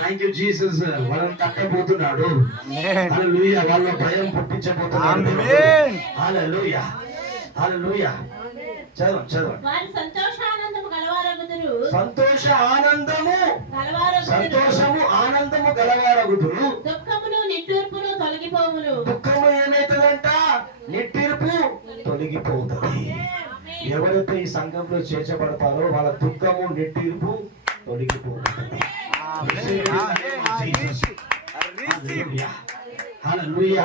Thank you Jesus. వాళ్ళని తట్టబోతున్నాడు. ఆమేన్. హల్లెలూయా. వాళ్ళ భయం పుట్టించబోతున్నాడు. ఆమేన్. హల్లెలూయా. హల్లెలూయా. చదవండి. వారి సంతోషానందము గలవారగుదురు. సంతోషము ఆనందము గలవారగుదురు. దుఃఖమును నిట్టూర్పును తొలగిపోవును. దుఃఖము ఏమైతుందంట? నిట్టూర్పు తొలగిపోతుంది. ఎవరైతే ఈ సంఘంలో చేర్చబడతారో వాళ్ళ దుఃఖము నిట్టూర్పు తొలగిపోతుంది. హల్లెలూయా.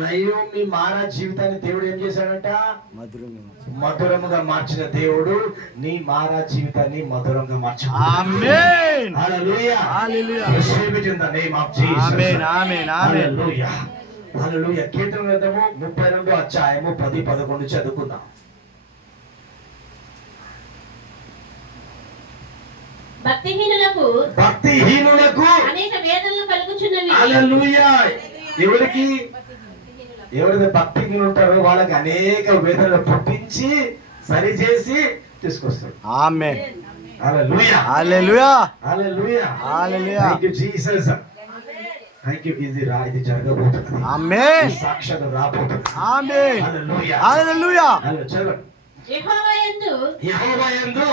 నయోమి మారా జీవితాన్ని దేవుడు ఏం చేశాడంట? మధురముగా మార్చిన దేవుడు నీ మారా జీవితాన్ని మధురంగా మార్చాడు. ఆమేన్. హల్లెలూయా. హల్లెలూయా. Receive it in the name of Jesus. ఆమేన్. ఆమేన్. ఆమేన్. హల్లెలూయా. హల్లెలూయా. కీర్తన గ్రంథము 32వ అధ్యాయము 10-11 చదువుకుందాం. భక్తిహీనులకు అనేక వేదనలు కలుగుచున్నవి. హల్లెలూయా. ఎవరైతే భక్తిహీనులు ఉంటారో వాళ్ళకి అనేక వేదనలు పుట్టించి సరిచేసి తీసుకొస్తాడు. ఆమేన్. హల్లెలూయా. హల్లెలూయా. హల్లెలూయా. హల్లెలూయా. Thank you Jesus. Thank you. ఇది జరగబోతుంది. ఆమేన్. సాక్షాత్ రాబోతుంది. ఆమేన్. హల్లెలూయా. హల్లెలూయా. చదవండి. యెహోవా యందు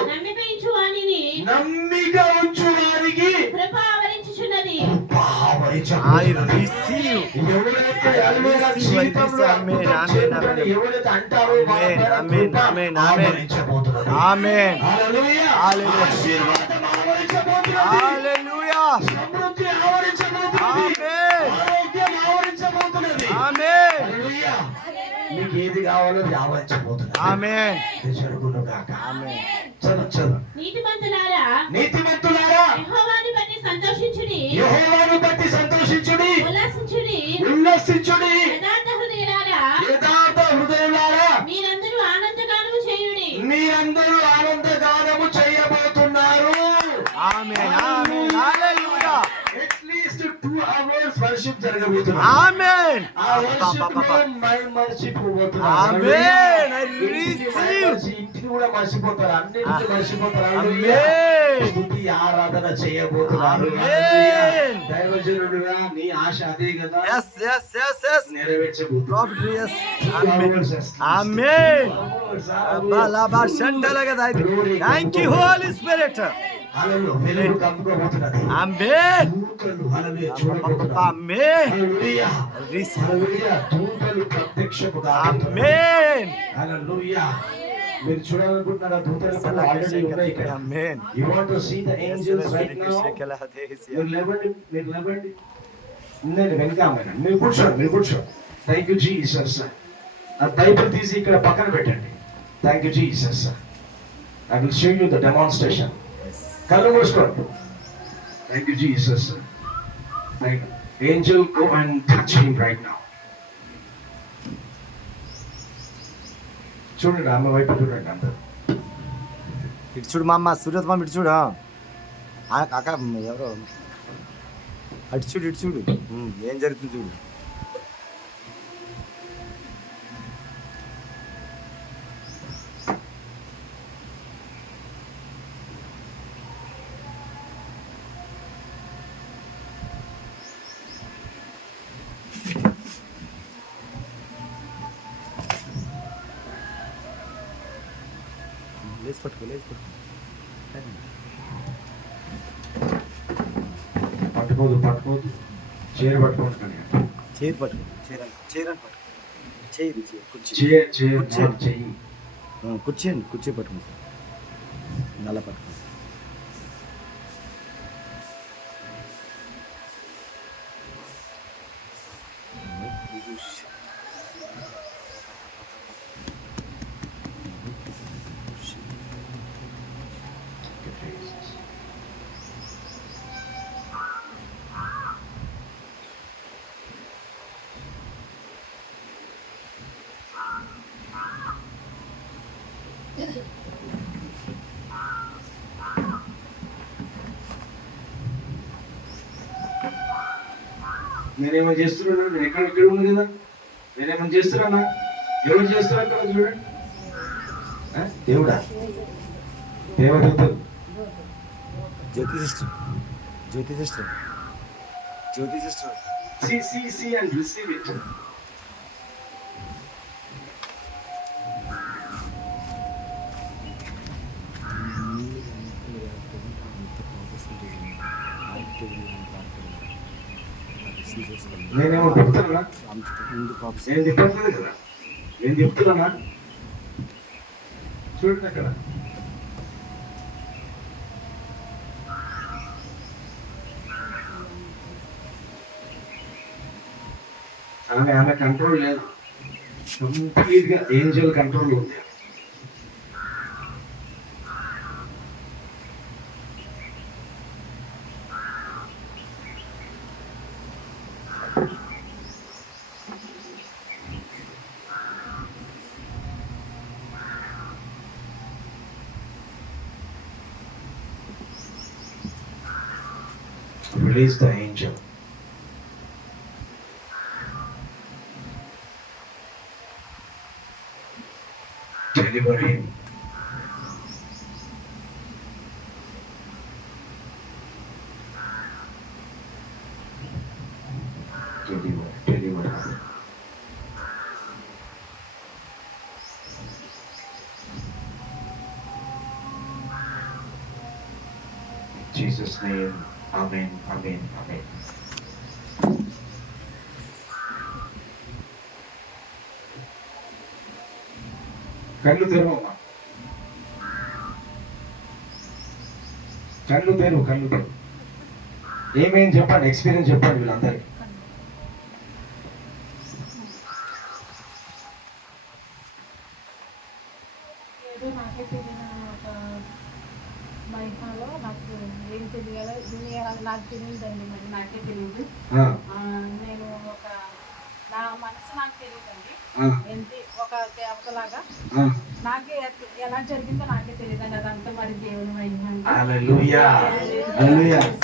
నమ్మిక ఉంచు వారికి కృప ఆవరించుచున్నది. I receive. ఎవరైతే అంటారో ఆమేన్. ఆమేన్. ఆమేన్. ఆమేన్. హల్లెలూయా. ఆశీర్వాదం ఆవరించబోతున్నది. హల్లెలూయా. సమృద్ధి ఆవరించబోతున్నది. ఆమేన్. ఆరోగ్యం ఆవరించబోతున్నది. ఆమేన్. హల్లెలూయా. మీకు ఏది కావాలో ఆవరించబోతున్నది. ఆమేన్. జరుగును గాక. ఆమేన్. చదువు. నీతిమంతులారా యెహోవాను బట్టి సంతోషించుడి. ఉల్లసించుడి. యథార్థ హృదయులారా మీరందరూ ఆనందగానము చేయబోతున్నారు. ఆమేన్. ఆమేన్. హల్లెలూయా. అట్లీస్ట్ 2 hours వర్షిప్ జరగబోతుంది. ఆమేన్. ఆ వర్షిప్ లో మైండ్ మర్చిపోతున్నారు. ఆమేన్. I receive. ఇంటిని కూడా మర్చిపోతారు. అన్నిటిని మర్చిపోతారు. ఆమేన్. స్తుతి ఆరాధన చేయబోతున్నారు. ఆమేన్. దైవజనుడుగా నీ ఆశ అదే కదా. yes నెరవేర్చబోతున్నారు. prophet yes amen balaba shandala gada. Thank you holy spirit. హల్లెలూయా. వెలుగు కమ్ముకోబోతున్నది. amen. దూతలు హల్లెలూయా చూడబోతున్నారు. amen. హల్లెలూయా. హల్లెలూయా. దూతలు ప్రత్యక్షముగా amen. హల్లెలూయా. మీరు చూడాలనుకుంటున్నారా? దూతలు ఆల్రెడీ ఉన్నాయి ఇక్కడ. amen. You want to see the angels right now? మీరు లేవండి. నేను వెనకామని మీరు కూర్చోండి. Thank you Jesus. ఆ బైబిల్ తీసి ఇక్కడ పక్కన పెట్టండి. Thank you Jesus. I will show you the demonstration. కళ్ళు మూసుకోండి. Thank you, Jesus. Thank you. Angel, go and touch him right now. చూడండి, అమ్మ వైపు చూడండి అందరూ. ఇటు చూడు మా అమ్మ సూర్యత మామ, ఇటు చూడు అక్కడ ఎవరో అటు చూడు, ఇటు చూడు ఏం జరుగుతుంది చూడు. లేచి పట్టుకో, లేచి పట్టుకో. పట్టుకోదు చీర పట్టుకోండి కానీ చైర్ పట్టుకో, చైర్ అని పట్టుకో, చైర్ కుర్చీ చెయ్యి కుర్చీ అండి, కుర్చీ పట్టుకోండి సార్, నల్ల పట్టుకోండి. నేనేమో చేస్తున్నాను, నేను ఇక్కడ ఉంది కదా, నేనేమో చేస్తున్నానా? ఎవరు చేస్తున్నా అక్కడ చూడండి. దేవుడా, దేవదూతలు, Jyothi sister, Jyothi sister, Jyothi sister. see and receive it. నేనేమో చెప్తున్నా, నేను చెప్పట్లేదు కదా, నేను చెప్తున్నానా? చూడండి అక్కడ. ఆమె కంట్రోల్ లేదు, కంప్లీట్ గా ఏంజల్ కంట్రోల్ ఉంది. Release the angel. Deliver him. Deliver her. In Jesus' name. Amen, amen, amen. కళ్ళు తెరవమ్మా, కళ్ళు తెరు. ఏమేం చెప్పండి, ఎక్స్పీరియన్స్ చెప్పండి వీళ్ళందరికీ. బయటలో నాకు ఏం తెలియాలి, నాకు తెలియదండి, మరి నాకే తెలియదు. నేను నా మనసు నాకు తెలియదండి, ఏంటి ఒక దేవతలాగా నాకే ఎలా జరిగిందో నాకే తెలియదండి. అదంతా మరి దేవుని మహిమ.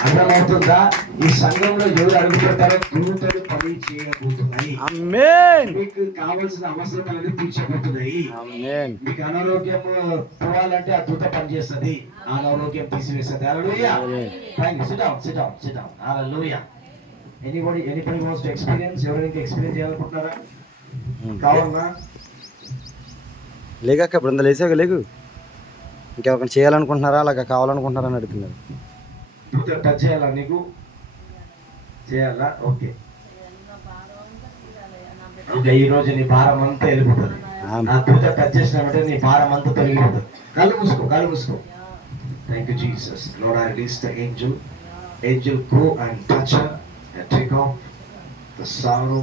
అర్థమవుతుందా? ఈ సంఘంలో ఎవరు అడుగుపెట్టారో దూతలు పని చేయబోతున్నాయి. మీకు కావాల్సిన అవసరాలన్నీ తీర్చబోతున్నాయి. మీకు అనారోగ్యం పోవాలంటే ఆ దూత పనిచేస్తుంది, అనారోగ్యం తీసివేస్తుంది. హల్లెలూయా. Thank you. Sit down. హల్లెలూయా. Anybody wants to experience? ఎవరైనా ఎక్స్పీరియన్స్ చేయాలనుకుంటున్నారా? కావాలన్నా లేక బృంద లేచాక లేకు, ఇంకెవరికైనా చేయాలనుకుంటున్నారా, అలాగా కావాలనుకుంటున్నారా అని అడుగుతున్నారు. టచ్ చేయాలా? నీకు చేయాలా? ఓకే. ఈ రోజు నీ భారం అంతా వెళ్ళిపోతుంది. నా దూత టచ్ చేసినామంటే నీ భారం అంతా తొలగిపోతుంది. కళ్ళు మూసుకో. Thank you Jesus. Lord, I release the angel go and touch her and take off the sorrow.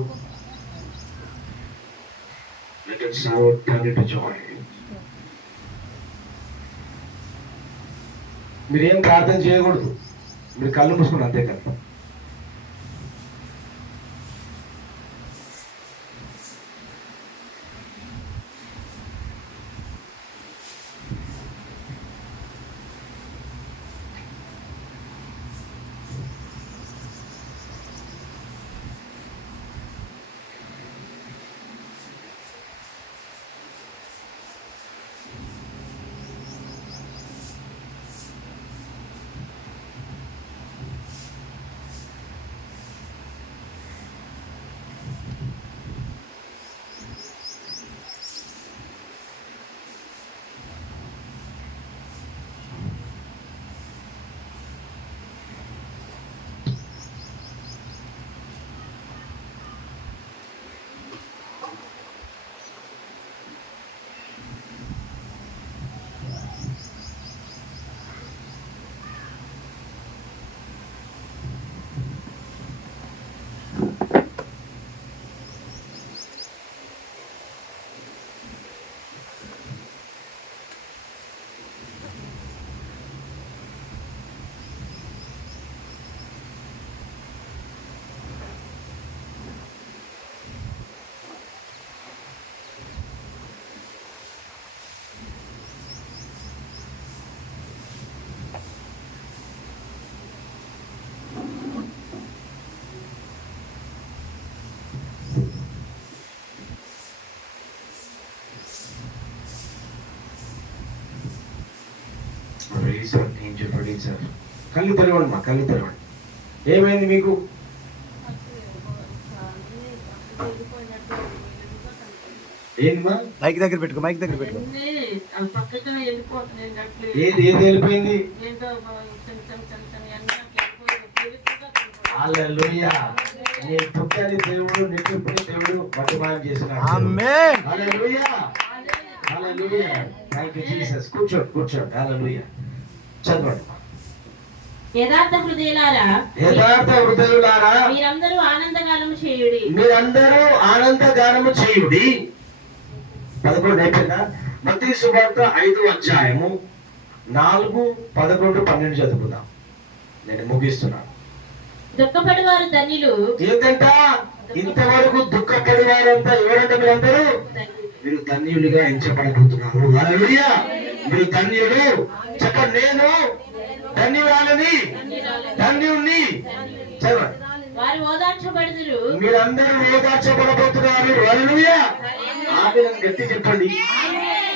Let it sorrow turn into joy. మీరేం ప్రార్థన చేయకూడదు, మీరు కళ్ళు మూసుకుని అంతే కదా. కళ్ళు తెరవండి మా, కళ్ళు తెరవండి. ఏమైంది మీకు? ఏంటమ్మా? మైక్ దగ్గర పెట్టుకో, మైక్ దగ్గర పెట్టుకో. ఏది ఏది వెళ్ళిపోయింది? హల్లెలూయా. నీ పుట్టని దేవుడు, నిత్యపుని దేవుడు వర్తమానం చేస్తున్నాడు. ఆమేన్. హల్లెలూయా. హల్లెలూయా. Thank you Jesus. కూర్చోండి, కూర్చోండి. హల్లెలూయా. చదవండి. యథార్థ హృదయులారా, యథార్థ హృదయులారా, మీరందరూ ఆనందగానము చేయుడి. మీరందరూ ఆనందగానము చేయుడి. 11 అయిపోయిందా? మత్తయి సువార్త 5వ అధ్యాయము 4, 11, 12 చదువుకుందాం. నేను ముగిస్తున్నాను. దుఃఖపడివారు ధన్యులు. ఏంటంట? ఇంతవరకు దుఃఖపడివారంతా ఎవరంటే మీరందరూ మీరు ధన్యులుగా ఎంచబడబోతున్నారు. హల్లెలూయా. మీరు ధన్యులు. చెప్పండి, నేను ధన్యురాలని, ధన్యుణ్ణి. చదవండి. వారు ఓదార్చబడుదురు. మీరందరూ ఓదార్చబడబోతున్నారు. హల్లెలూయా. ఆమేన్ గట్టి చెప్పండి.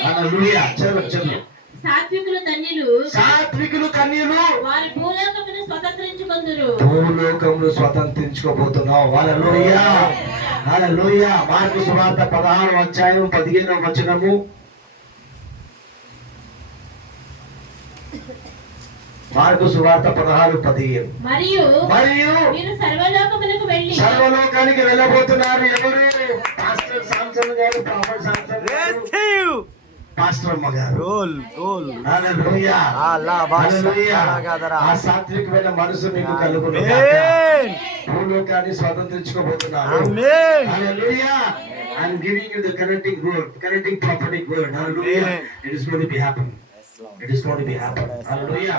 హల్లెలూయా. చదవండి, చదవండి. సాత్వికులు ధన్యులు. సాత్వికులు ధన్యులు. వారు భూలోకమును స్వతంత్రించుకొందురు. భూలోకమును స్వతంత్రించుకోబోతున్నావు. హల్లెలూయా. హల్లెలూయా. మార్కు సువార్త 16వ అధ్యాయం 15వ వచనము. మార్కు సువార్త 16:15. మరియు మీరు సర్వలోకములకు వెళ్ళి. సర్వలోకానికి వెళ్ళబోతున్నారు. ఎవరు? పాస్టర్ సామ్సన్ గారు, ప్రాఫెట్ సామ్సన్ గారు, పాస్టర్ అమ్మ గారు. హల్లెలూయా. హల్లెలూయా. ఆ సాత్వికమైన మనసు మీకు కలుగును. భూలోకాన్ని స్వతంత్రించుకోబోతున్నారు. హల్లెలూయా. I'm giving you the connecting word, connecting prophetic word. Hallelujah. It is going to be happen. It is going to be happen. Hallelujah.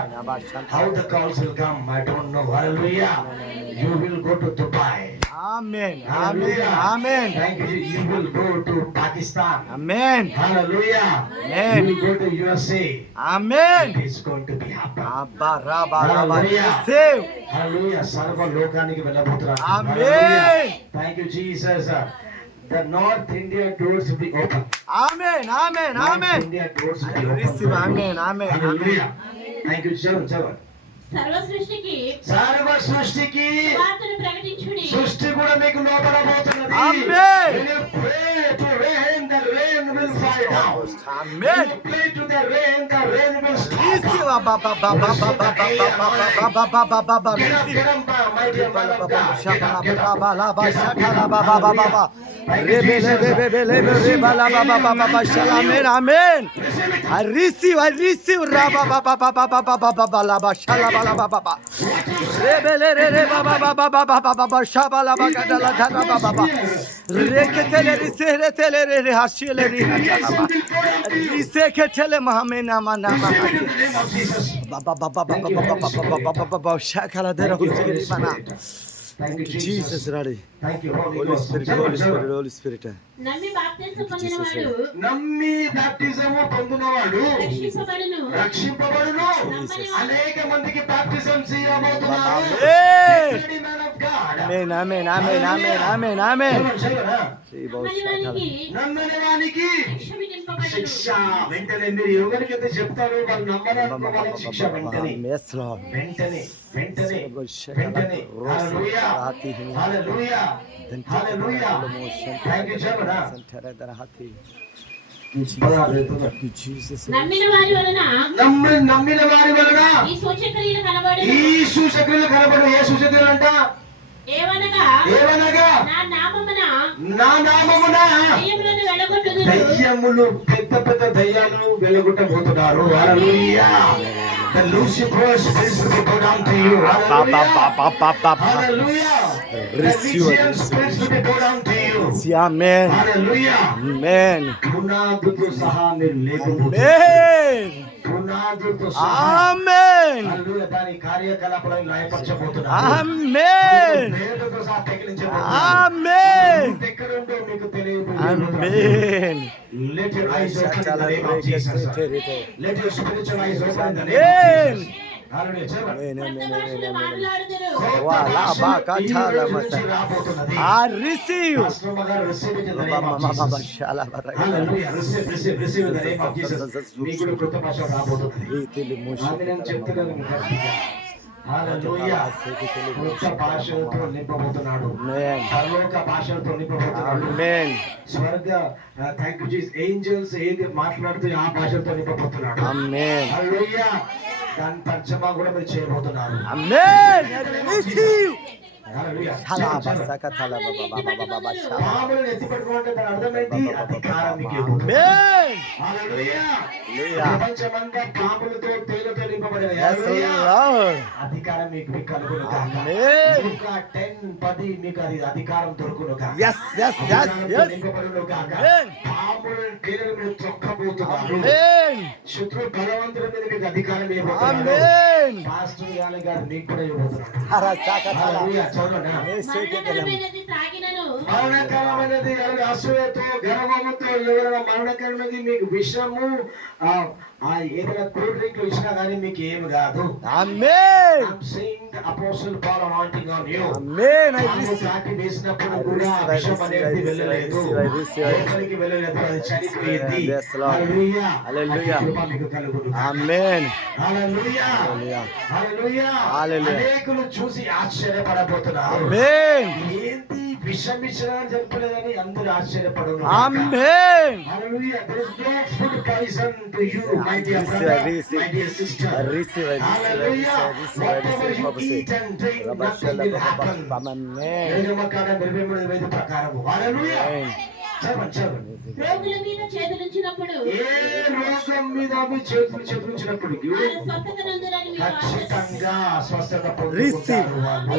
How the calls will come, I don't know. Hallelujah. You will go to Dubai. Amen. Amen. Amen. Thank you. You will go to Pakistan. Amen. Hallelujah. Amen. You will go to USA. Amen. It is going to be happen. Hallelujah. Hallelujah. Sarva lokaniki velabothunaru. Amen. Thank you, Jesus. The North India doors will be open. Amen. Amen. Amen. North India doors will be open. Receive. Amen. Amen. Hallelujah. Thank you, Chavan. సర్వ సృష్టికి వార్తను ప్రకటించుడి. సృష్టి కూడా మీకు లోపడబోతున్నది. Amen. When you pray to rain, the rain will fall down. Amen. When you pray to the rain will stop. Receive. Get up, my dear man of God. Get up. Amen, amen. I receive, Rabba Baba Baba Baba Baba Laba Shalaba Laba Baba. Rebele Baba Baba Baba Baba Shabala Bagadala Baba. Reketele Riseretele Hashile Rihataba. Riseketele Mahamena Manama. Baba Baba Baba Baba Baba Shakala Dera Husiri. Thank you, Jesus, Radhi. Thank you, Holy Spirit, Holy Spirit, Holy Spirit. నమ్మి బాప్తిసం పొందినవాడు నమ్మి బాప్టిజము పొందినవాడు రక్షింపబడును. రక్షింపబడును. అనేక మందికి baptism చేయబోతున్నారు. Man of God. Amen, amen, amen, amen, amen, amen. నమ్మని వానికి శిక్ష వెంటనే. మీరు ఎవరికైతే చెప్తారో వాళ్ళు నమ్మడానికి వాళ్ళకి శిక్ష వెంటనే. Yes, Lord. వెంటనే వెంటనే వెంటనే. హల్లెలూయా హల్లెలూయా హల్లెలూయా. థాంక్ యూ జమనా. Jesus. నమ్మిన వారి వలన నమ్మిన వారి వలన ఈ సూచక్రియలు కనబడును. ఈ సూచక్రియలు కనబడు. ఏ సూచక్రియలు అంట? ఏవనగా నా నామమున దయ్యములను వెలగొట్టుదురు. దయ్యములు పెద్ద పెద్ద దయ్యాలను వెలగొట్టబోతున్నారు. హల్లెలూయా. The Lucifer spirits will go down to you. Hallelujah. Receive it. Spirits will go down to you. Amen. Hallelujah. Amen. పునాదుతో సహా మీరు లేకపోతే Amen. పునాదుతో సహా Amen. హల్లెలూయా. దాని కార్యకలాపాలను లయపరచబోతున్నారు. Amen. వేదతో సహా పెకిలించబోతున్నారు. Amen. ఎక్కడుందో మీకు తెలియదు. Amen. Let your eyes open in the name of Jesus. Let your spiritual eyes open in the name of Amen. Jesus. Hallelujah. కొత్త భాషలు మాట్లాడుదురు. రాబోతున్నది. I receive. Pastor గారు receive it in the name of Jesus. Hallelujah. Receive in the name of Jesus. మీకు కూడా కొత్త భాష రాబోతున్నది. అది నేను చెప్తున్నాను మీకు గట్టిగా. హల్లెలూయా. కొత్త భాషలతో నింపబోతున్నాడు. పరలోక భాషలతో నింపబోతున్నాడు. Amen. స్వర్గ థాంక్ యూ జీసస్. ఏంజెల్స్ ఏది మాట్లాడుతూ ఆ భాషలతో నింపబోతున్నాడు. Amen. హల్లెలూయా. దాని తర్జమా కూడా మీరు చేయబోతున్నారు. Amen. I receive. Hallelujah. Amen. పాములను ఎత్తిపెట్టుకోండి. దాని అర్థం ఏంటి? అధికారం మీకు ఇవ్వబోతుంది. హల్లెలూయా. ప్రపంచమంతా పాములతో తేలుతో నింపబడిన అధికారం మీకు కలుగును గాక. ఇంకా 10 10 మీకు అది అధికారం దొరుకును గాక. నింపబడును గాక. పాములను తేలును మీరు తొక్కబోతున్నారు. శత్రు బలవంతుల మీద మీకు అధికారం ఇవ్వబోతున్నారు. పాస్టర్ యాలి గారు మీకు కూడా ఇవ్వబోతున్నారు. హల్లెలూయా. మరణకరమైనది త్రాగినను. మరణకరమైనది అసూయతో గర్వముతో ఎవరైనా మరణకరమైనది మీకు విషము ఏదైనా కూల్ డ్రింక్ ఇచ్చినా కానీ మీకు ఏమి కాదు. Amen. I'm seeing the apostle Paul anointing on you. Amen. I receive. కాటి వేసినప్పుడు కూడా విషం అనేది వెళ్ళలేదు. లోపలికి వెళ్ళలేదు. అది చనిపోయింది. హల్లెలూయా. Hallelujah. కృప మీకు కలుగును. Amen. హల్లెలూయా. హల్లెలూయా. అనేకులు చూసి ఆశ్చర్యపడబోతున్నారు. Amen. ఏంటి విషం ఇచ్చినా చెప్పలేదని అందరూ ఆశ్చర్యపడును. Amen. Hallelujah. There is no food poison to you, my dear brother, my dear sister. Hallelujah. Whatever you eat and drink, nothing will happen. నిర్గమకాండ 23:5 ప్రకారము. Hallelujah. చదవండి. రోగుల మీద చేతులుంచినప్పుడు ఏ రోగం మీద మీ చేతులు చెప్పించినప్పుడు స్వస్థత నందురని మీరు ఖచ్చితంగా స్వస్థత పొందుకుంటారు వాళ్ళు.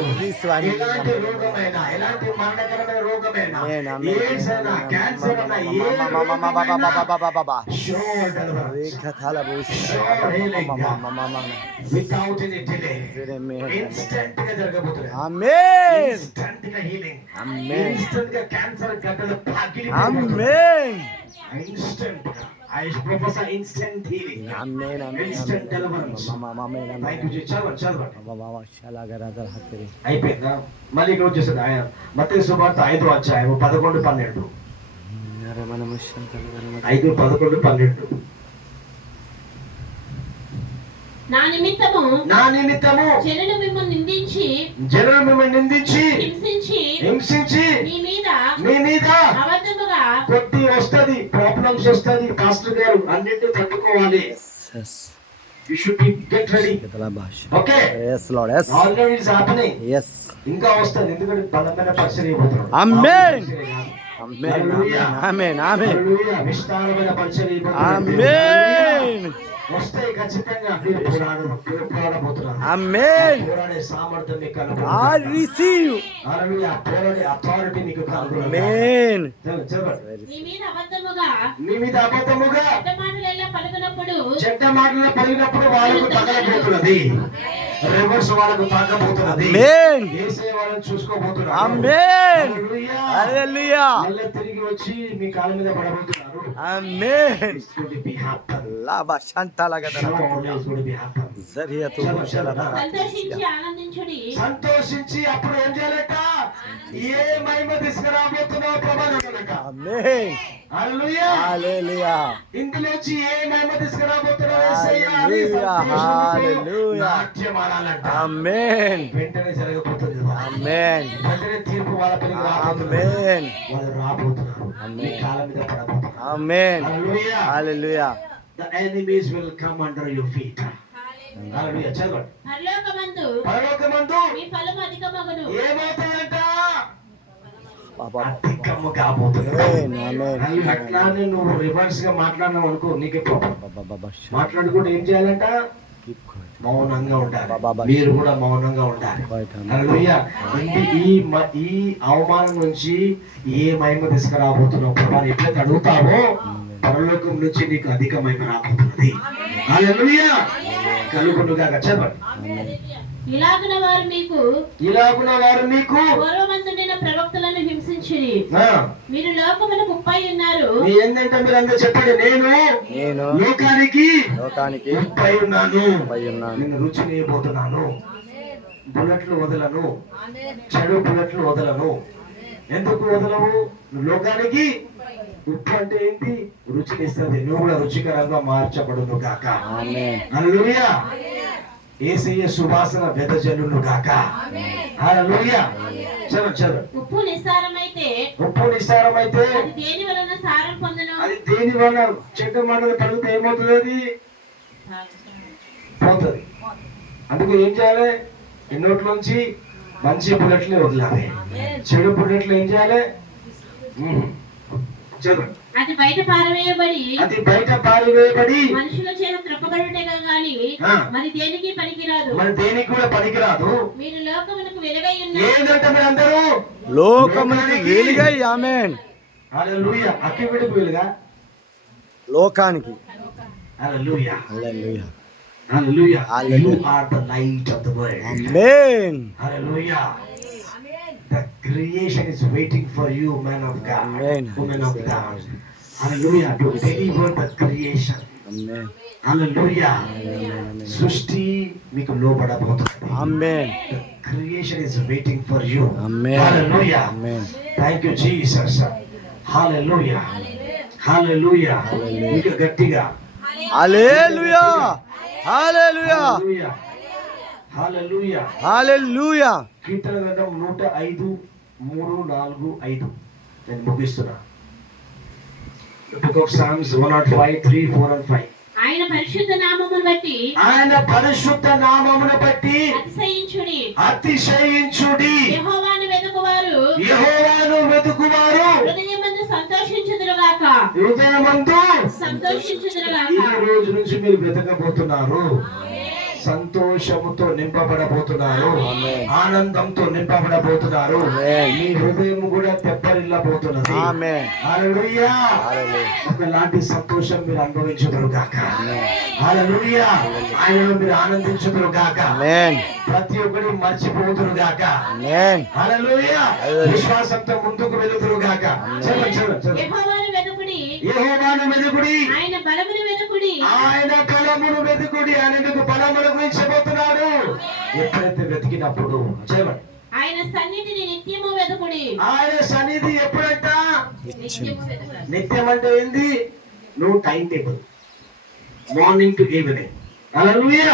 ఎలాంటి రోగమైనా, ఎలాంటి మరణకరమైన రోగమైనా, ఎయిడ్స్ అయినా, క్యాన్సర్ అయినా, sure deliverance, sure healing, without any delay, instant గా జరగబోతుంది. Instant గా healing, instant గా క్యాన్సర్ గడ్డలు పగిలి Amen. instant గా I prophesy instant healing. Amen. Instant deliverance. Thank you, Jesus. చదవండి. అయిపోయిందా? మళ్ళీ ఇక్కడ వచ్చేసింది ఆయన మత్తయి సువార్త 5వ అధ్యాయం 11 12. 5 11 12. నా నిమిత్తము జనులు మిమ్మల్ని నిందించి హింసించి మీ మీద అబద్ధముగా కొట్టి వస్తది, ప్రాబ్లమ్స్ వస్తది. పాస్టర్ గారు అన్నిటిని తట్టుకోవాలి. You should get ready. Okay. Yes, Lord. Yes. Already is happening. Yes. ఇంకా వస్తది. ఎందుకంటే బలమైన పరిచర్య అయిపోతుంది. Amen. ఆమేన్ ఆమేన్ ఆమేన్ హల్లెలూయా. విస్తారమైన పరిచర్య ఇవ్వబడింది. ఆమేన్ వస్తాయి ఖచ్చితంగా. మీరు పోరాడబోతున్నారు. ఆమేన్. పోరాడే సామర్థ్యం మీకు I కలుగుతుంది. receive. హల్లెలూయా. పోరాడే అథారిటీ మీకు కలుగుతుంది. Amen. చదవండి. నీ మీద అబద్ధముగా మీ మీద అబద్ధముగా చెడ్డ మాటలెల్లా పలుకునప్పుడు చెడ్డ మాటలు పలిగినప్పుడు వాళ్ళకు తగలబోతున్నది. రివర్స్ వాళ్ళకు తాకబోతున్నది. Amen. యేసయ్య వాళ్ళని చూసుకోబోతున్నారు. Amen. హల్లెలూయా. Hallelujah. మళ్ళీ తిరిగి వచ్చి మీ కాళ్ళ మీద పడబోతున్నారు. Amen. It's going to be happen. Laba shanta laga Sure, dara. it's going to be happen. Zariyatu shalaba. సంతోషించి ఆనందించుడి. సంతోషించి అప్పుడు ఏం చేయాలట? ఏ మహిమ తీసుకురాబోతున్నావు ప్రభా అన్నాడట. Amen. హల్లెలూయా. Hallelujah. ఇందులోంచి ఏ మహిమ తీసుకురాబోతున్నావు యేసయ్యా అని హల్లెలూయా. సంతోషంతో హల్లెలూయా. నాట్యం ఆడాలంట. Amen. వెంటనే జరగబోతుంది కదా. Amen. వెంటనే తీర్పు వాళ్ళ పైకి రాబోతున్నది. Amen. వాళ్ళు రాబోతున్నారు. మీ కాళ్ళ మీద పడబోతున్నారు. Amen. Hallelujah. Hallelujah. The enemies will come under your feet. హల్లెలూయా. చదవండి. పరలోకమందు పరలోకమందు మీ ఫలము అధికమగును. ఏమవుతుందంట? Baba. అధికము కాబోతుంది. Amen. Amen. అవి అట్లానే నువ్వు రివర్స్ గా మాట్లాడినావు అనుకో, నీకే ప్రాబ్లం. Baba. మాట్లాడుకుంటే ఏం చేయాలంట? Keep quiet. మౌనంగా ఉండాలి. బాబా. మీరు కూడా మౌనంగా ఉండాలి. Quiet. Amen. హల్లెలూయా. ఈ అవమానం నుంచి ఏ మహిమ తీసుకురాబోతున్నావు ప్రభా అని ఎప్పుడైతే అడుగుతావో పరలోకం నుంచి నీకు అధిక మహిమ రాబోతున్నది. హల్లెలూయా. కలుగునుగా. చదవండి. ఇలాగున వారు మీకు పూర్వమందుండిన ప్రవక్తలను హింసించిరి. మీరు లోకమున ముప్పై ఉన్నారు. ఏంటంటే మీరు అందరూ చెప్పండి. నేను లోకానికి ముప్పై ఉన్నాను. నేను రుచిని ఇవ్వబోతున్నాను. బుల్లెట్లు వదలను. చెడు బుల్లెట్లు వదలను. ఎందుకు వదలవు? లోకానికి ఉప్పు అంటే ఏంటి? రుచిని ఇస్తుంది. నువ్వు కూడా రుచికరంగా మార్చబడును గాక. హల్లెలూయా. యేసయ్య సువాసన వెదజల్లును గాక. హల్లెలూయా. చదువు. ఉప్పు నిస్సారమైతే అది దేని వలన సారం పొందును? అది దేని వల్ల చెడ్డ మాటలు పలికితే ఏమవుతుంది? అది పోతుంది. అందుకు ఏం చేయాలి? ఎన్నోట్లోంచి మంచి బుల్లెట్లే వదలాలి. చెడు బుల్లెట్లు ఏం చేయాలి? చదువు. అది బయట పారవేయబడి మనుషుల చేత త్రొక్కబడుటే గాని మరి దేనికి కూడా పనికిరాదు. మీరు లోకమునకు వెలుగై ఉన్నారు. ఏంటంటే మీరు అందరూ లోకమునకు వెలుగై. ఆమేన్. హల్లెలూయా. అక్కివిడికి వెలుగా. లోకానికి. హల్లెలూయా. హల్లెలూయా. Hallelujah. Hallelujah. You are the light of the world. Amen. Hallelujah. The creation is waiting for you, man of God. Amen. Woman of God. Hallelujah. To deliver the creation. Amen. Hallelujah. సృష్టి మీకు లోబడబోతుంది. Amen. The creation is waiting for you. Amen. Hallelujah. Amen. Thank you, Jesus. Hallelujah. Hallelujah. ఇంకా గట్టిగా. Hallelujah. Hallelujah. Hallelujah. Hallelujah. Hallelujah. కీర్తన గ్రంథం 105, 3, 4, 5. నేను ముగిస్తున్నా. Book of Psalms 105, 3, 4 and 5. ఆయన పరిశుద్ధ నామమును బట్టి అతిశయించుడి. యెహోవాను వెతుకువారు హృదయమందు సంతోషించుదురుగాక. ఈ రోజు నుంచి మీరు వెతకబోతున్నారు. సంతోషముతో నింపబడబోతున్నారు. ఆనందంతో నింపబడబోతున్నారు. మీ హృదయం కూడా తెప్పరిల్లబోతున్నది. హల్లెలూయా. ఒకలాంటి సంతోషం మీరు అనుభవించుదురు గాక. హల్లెలూయా. ఆయనలో మీరు ఆనందించుదురు గాక. ప్రతి ఒక్కటి మర్చిపోదురు గాక. హల్లెలూయా. విశ్వాసంతో ముందుకు వెళుదురు గాక. యెహోవాను వెతుకుడి. ఆయన బలమును వెతుకుడి. ఆయన మీకు బలమును గురించి చెప్పబోతున్నాడు. ఎప్పుడైతే వెతికినప్పుడు చెప్పండి. ఆయన సన్నిధిని నిత్యము వెతుకుడి. ఆయన సన్నిధి ఎప్పుడంట? నిత్యము వెతుకుడి. నిత్యం అంటే ఏంది? నువ్వు time table. Morning to evening. హల్లెలూయా.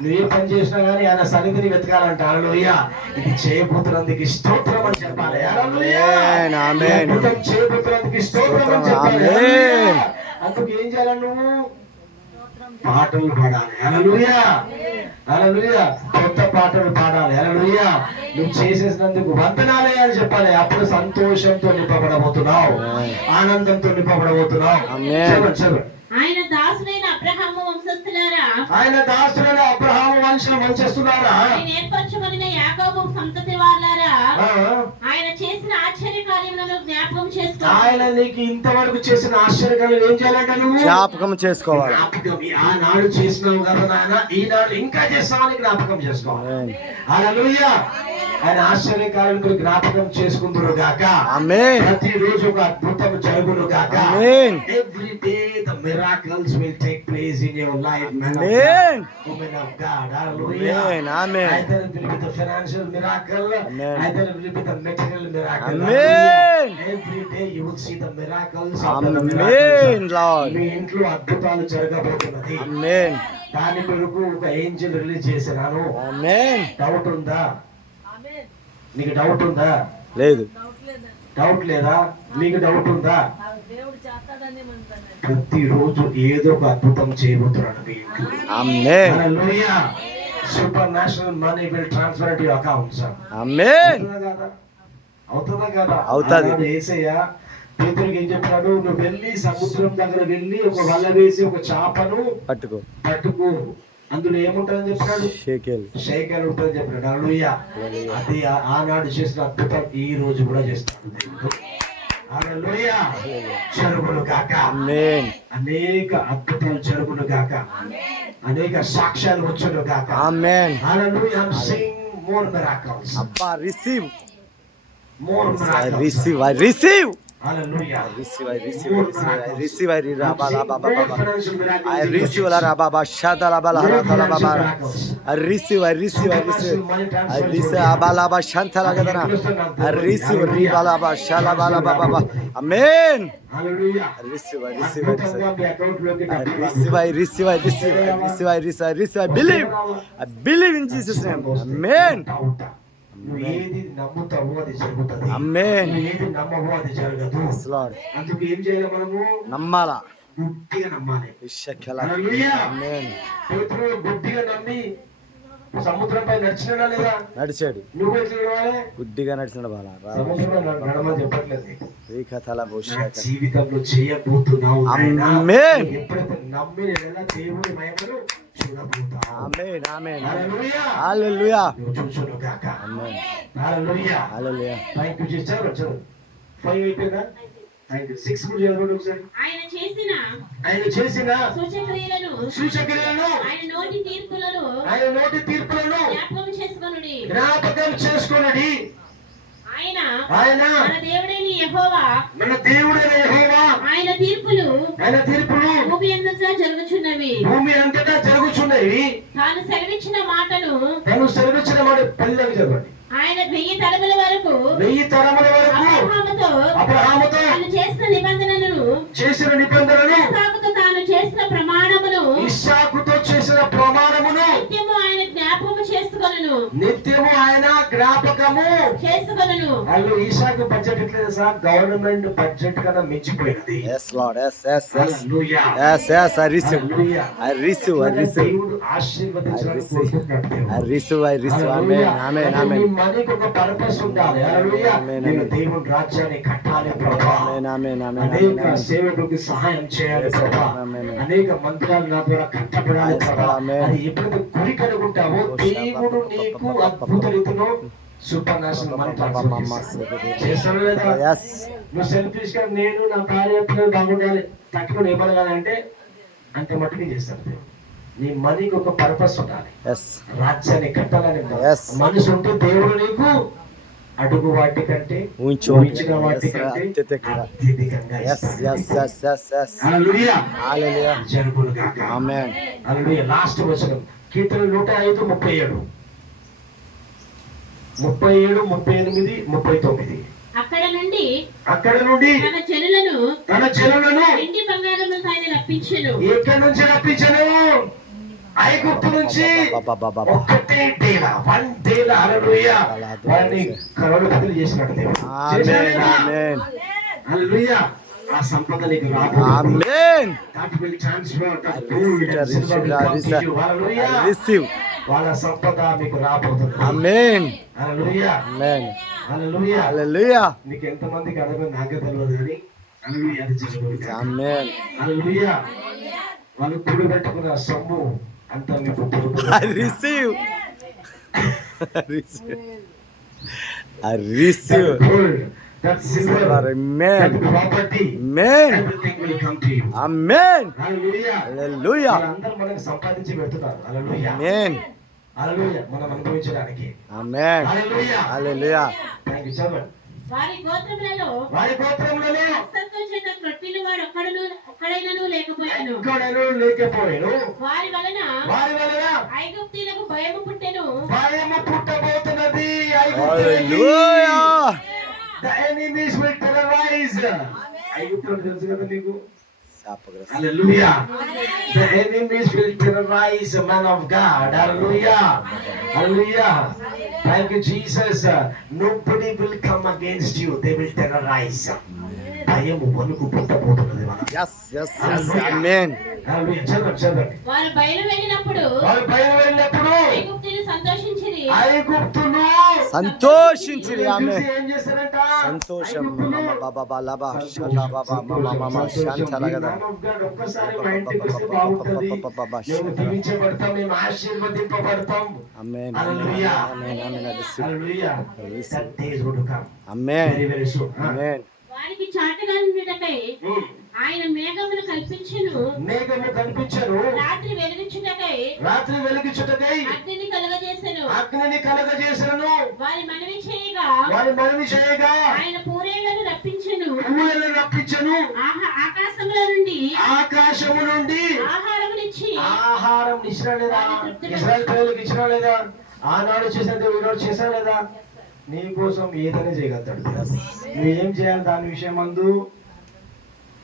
నువ్వు ఏ పని చేసినా కానీ ఆయన సన్నిధిని వెతకాలంట. హల్లెలూయా. ఇది చేయబోతున్నందుకు స్తోత్రం అని చెప్పాలి. హల్లెలూయా. చేయబోతున్నందుకు స్తోత్రం అని చెప్పాలి. అందుకు ఏం చేయాలి? నువ్వు పాటలు పాడాలి. హల్లెలూయా, హల్లెలూయా. కొత్త పాటలు పాడాలి. హల్లెలూయా. నువ్వు చేసేసినందుకు వందనాలే అని చెప్పాలి. అప్పుడు సంతోషంతో నింపబడబోతున్నావు, ఆనందంతో నింపబడబోతున్నావు. చెప్పండి చెప్పండి. ఆయన దాసుడైన అబ్రహాము వంశస్థులారా, ఆయన దాసుడైన అబ్రహాము వంశస్థులారా, ఆయన ఏర్పరచబడిన యాకోబు సంతతి వారులారా, ఆ, ఆయన చేసిన ఆశ్చర్య కార్యములను జ్ఞాపకం చేసుకోండి. ఆయన నీకు ఇంతవరకు చేసిన ఆశ్చర్యకాలు ఏం చేయాలంట? నువ్వు జ్ఞాపకం చేసుకోవాలి. జ్ఞాపకం. ఆనాడు చేసినావు కదా నాయన, ఈనాడు ఇంకా చేస్తామని జ్ఞాపకం చేసుకోవాలి. హల్లెలూయా. ఆయన ఆశ్చర్యకాలను జ్ఞాపకం చేసుకుందురు గాక. ఆమేన్. ప్రతిరోజు ఒక అద్భుతం జరుగును గాక. ఆమేన్. Every day the miracles will take place in your life, man of amen. God, woman of God. Hallelujah. Amen. Amen. Either it will be the financial miracle, Amen. either it will be the material miracle. Amen. Hallelujah. Every day you will see the miracles after the ఆమేన్ miracles. Lord. మీ ఇంట్లో అద్భుతాలు జరగబోతున్నది. ఆమేన్. దాని కొరకు ఒక Angel release చేసినాను. ఆమేన్. Doubt ఉందా? నీకు డౌట్ ఉందా? లేదు. డౌట్ లేదా? మీకు డౌట్ ఉందా? దేవుడు చేస్తాడని మనకు ప్రతిరోజు ఏదో ఒక అద్భుతం చేయబోతున్నాడు మీ ఇంట్లో. ఆమేన్. హల్లెలూయా. Super national money will transfer to your accounts. ఆమేన్. అవుతుందా కదా? అవుతాది. ఆనాడు యేసయ్య పేతురుకి ఏం చెప్పాడు? నువ్వు వెళ్ళి సముద్రం దగ్గర వెళ్ళి ఒక వల వేసి ఒక చేపను పట్టుకో, అందులో ఏముంటుందని చెప్పాడు? షేకెల్ ఉంటుందని చెప్పాడు. హల్లెలూయా. అది ఆనాడు చేసిన అద్భుతం ఈ రోజు కూడా చేస్తాడు దేవుడు. హల్లెలూయా. జరుగును గాక. ఆమేన్. అనేక అద్భుతాలు జరుగును గాక. అనేక సాక్ష్యాలు వచ్చును గాక. ఆమేన్. హల్లెలూయా. I'm seeing more miracles. అబ్బా receive. More I miracles. receive. I receive. Hallelujah. I receive. I receive. I receive. I receive. I receive. I receive. La la baba shada la bala la la baba. I receive. I receive. I receive. I receive. Abala ba shanta la gadana. I receive. Riba la ba shala bala baba. Amen. Hallelujah. I receive. I receive. I receive. I receive. I receive. I receive. I receive. I receive. I receive. I believe. I believe in Jesus' name. Amen. నువ్వు ఏది నమ్ముతావో అది జరుగుతుంది. Amen. నువ్వు ఏది నమ్మవో అది జరగదు. Yes, Lord. అందుకు ఏం చేయాలి? మనము నమ్మాలా. గుడ్డిగా నమ్మాలి. ఇషకల. హల్లెలూయా. ఆమేన్. పేతురు గుడ్డిగా నమ్మి సముద్రంపై నడిచినాడా లేదా? నడిచాడు. నువ్వు ఎట్లా నడవాలి? గుడ్డిగా నడిచిన బాల. సముద్రంలో నడమని చెప్పట్లేదు నీకు. ఈ కథల నా భవిష్యత్. జీవితంలో చేయబోతున్నావు నాయనా. ఆమేన్. ఎప్పుడైతే నమ్మిన ఎడల దేవుని మహిమను చూడబోతావు. ఆమేన్. ఆమేన్. హల్లెలూయా. హల్లెలూయా. నువ్వు చూచును గాక. ఆమేన్. హల్లెలూయా. హల్లెలూయా. Thank you Jesus. చదువు 5 అయిపోయిందా? థాంక్యూ. 6 కూడా చదవండి ఒకసారి. ఆయన చేసిన సూచక్రియలను ఆయన నోటి తీర్పులను జ్ఞాపకం చేసుకొనుడి. ఆయన మన దేవుడైన యెహోవా ఆయన తీర్పులు భూమి అంతటా జరుగుచున్నవి. తాను సెలవిచ్చిన మాటను పల్లవి చదవండి. ఆయన 1000 తరముల వరకు అబ్రహాముతో తాను చేసిన నిబంధనను ఇస్సాకుతో తాను చేసిన ప్రమాణమును నిత్యము ఆయన జ్ఞాపకము చేసుకొనును. వాళ్ళు ఇస్సాకు బడ్జెట్ ఎట్లేదు సార్? గవర్నమెంట్ బడ్జెట్ కన్నా మించిపోయినది. Yes, Lord. Yes, yes, yes. Hallelujah. Yes, yes. I receive. Hallelujah. I receive. I receive. దేవుడు ఆశీర్వదించాలని కోరుకుంటున్నాడు దేవుడు. I receive. I receive. Amen. Amen. Amen. నీ మనీకి ఒక పర్పస్ ఉండాలి. హల్లెలూయా. Amen, నేను amen. దేవుని రాజ్యాన్ని కట్టాలి ప్రభువా. Amen. Amen. Amen. అనేక Amen. సేవకులకు సహాయం చేయాలి Yes, ప్రభువా. amen, amen. అనేక మందిరాలు నా ద్వారా కట్టబడాలి Yes, ప్రభువా. amen. అది ఎప్పుడైతే గురి కనుకుంటావో దేవుడు నీకు అద్భుత రీతిలో సూపర్ నేషనల్ మనీ ట్రాన్స్ఫర్ చేస్తాడు లేదా? Yes. నువ్వు సెల్ఫిష్ గా నేను నా భార్య పిల్లలు బాగుండాలి తట్టుకుని ఏమనగాలంటే అంత మట్టుకు చేస్తాడు దేవుడు. నీ మనీకి ఒక పర్పస్ ఉండాలి. Yes. రాజ్యాన్ని కట్టాలని Yes. మనసు ఉంటే దేవుడు నీకు అడుగు వాటి కంటే ఊహించిన వాటి కంటే అత్యధికంగా Yes. ఇస్తాడు. Yes. Yes. Yes. Yes. హల్లెలూయా. Hallelujah. జరుగును గాక. Amen. హల్లెలూయా. లాస్ట్ వచనం కీర్తన 105, 37, 37, 38, 39. అక్కడ నుండి తన జనులను వెండి బంగారములతో ఆయన రప్పించెను. ఎక్కడి నుంచి రప్పించను? ఐగుప్తు నుంచి. ఒక్కటే డేల, 1 డేల. హల్లెలూయా. వారిని కరోడపతులు చేసినట్టు దేవుడు. Amen. Amen. హల్లెలూయా. ఆ సంపద నీకు రాబోతుంది. ఆమేన్. That will transfer the I gold receive, and silver will come to you. Hallelujah. I receive. వాళ్ళ సంపద మీకు రాబోతుంది. ఆమేన్. హల్లెలూయా. ఆమేన్. హల్లెలూయా. హల్లెలూయా. మీకు ఎంతమందికి అడగదు నాకే తెలియదు కానీ హల్లెలూయా అది జరుగుతుంది. ఆమేన్. హల్లెలూయా. వాళ్ళు కూడబెట్టుకున్న సొమ్ము అంతా మీకు I receive. I receive. I receive. That gold, that silver, Amen. that property, Amen. everything will come to you. Amen. Hallelujah. Hallelujah. వాళ్ళందరూ మనకు సంపాదించి పెడుతున్నారు. హల్లెలూయా. Amen. హల్లెలూయా. మనం అనుభవించడానికి. Amen. Hallelujah. Hallelujah. Thank you చదవండి. వారి గోత్రములలో వారి గోత్రములలో సంతోషంగా త్రొట్టిల్లు వాడు ఒక్కడైనను లేకపోయాను. ఎక్కడనూ లేకపోయాను. వారి వలన ఐగుప్తీయులకు భయము పుట్టెను. భయము పుట్టబోతున్నది. Hallelujah. The enemies will terrorize. ఐగుప్తులు తెలుసు కదా నీకు. శాపగ్రస్త. Hallelujah. The enemies will terrorize a man of God. Hallelujah. Hallelujah. Thank you, Jesus. Nobody will come against you. They will terrorize. భయము వణుకు పుట్టబోతున్నది మనం. Yes, yes, yes. Amen. Hallelujah. చదవండి. వారు బయలు వెళ్ళినప్పుడు ఐగుప్తీయులు సంతోషించిరి. ఐగుప్తులు సంతోషించిరి. ఆమేన్. ఏం చేశారంట? సంతోషం. బాబా లాబా షలా బాబా మమ శాంతలగదా. ఒక్కసారి మా ఇంటికి వస్తే బాగుంటుంది. మేము దీవించబడతాం, మేము ఆశీర్వదింపబడతాం. ఆమేన్. హల్లెలూయా. ఆమేన్. ఆమేన్. హల్లెలూయా. That days would come. Amen. Very, very soon. ఆమేన్. వారికి చాటుగా ఉండుటకై ఆయన మేఘమును కల్పించెను. మేఘము కనిపించను. రాత్రి వెలుగుచుటకై అగ్నిని కలగజేసెను. వారి మనవి చేయగా ఆయన పూరేళ్లను రప్పించెను. ఆకాశములో నుండి ఆహారం ఇచ్చినా లేదా? ఇశ్రాయేలు ప్రజలకు ఇచ్చినా లేదా? ఆనాడు చేసినట్టు ఈనాడు చేసినా లేదా? నీ కోసం ఏదైనా చేయగలుగుతాడు. నువ్వేం చేయాలి? దాని విషయం అందు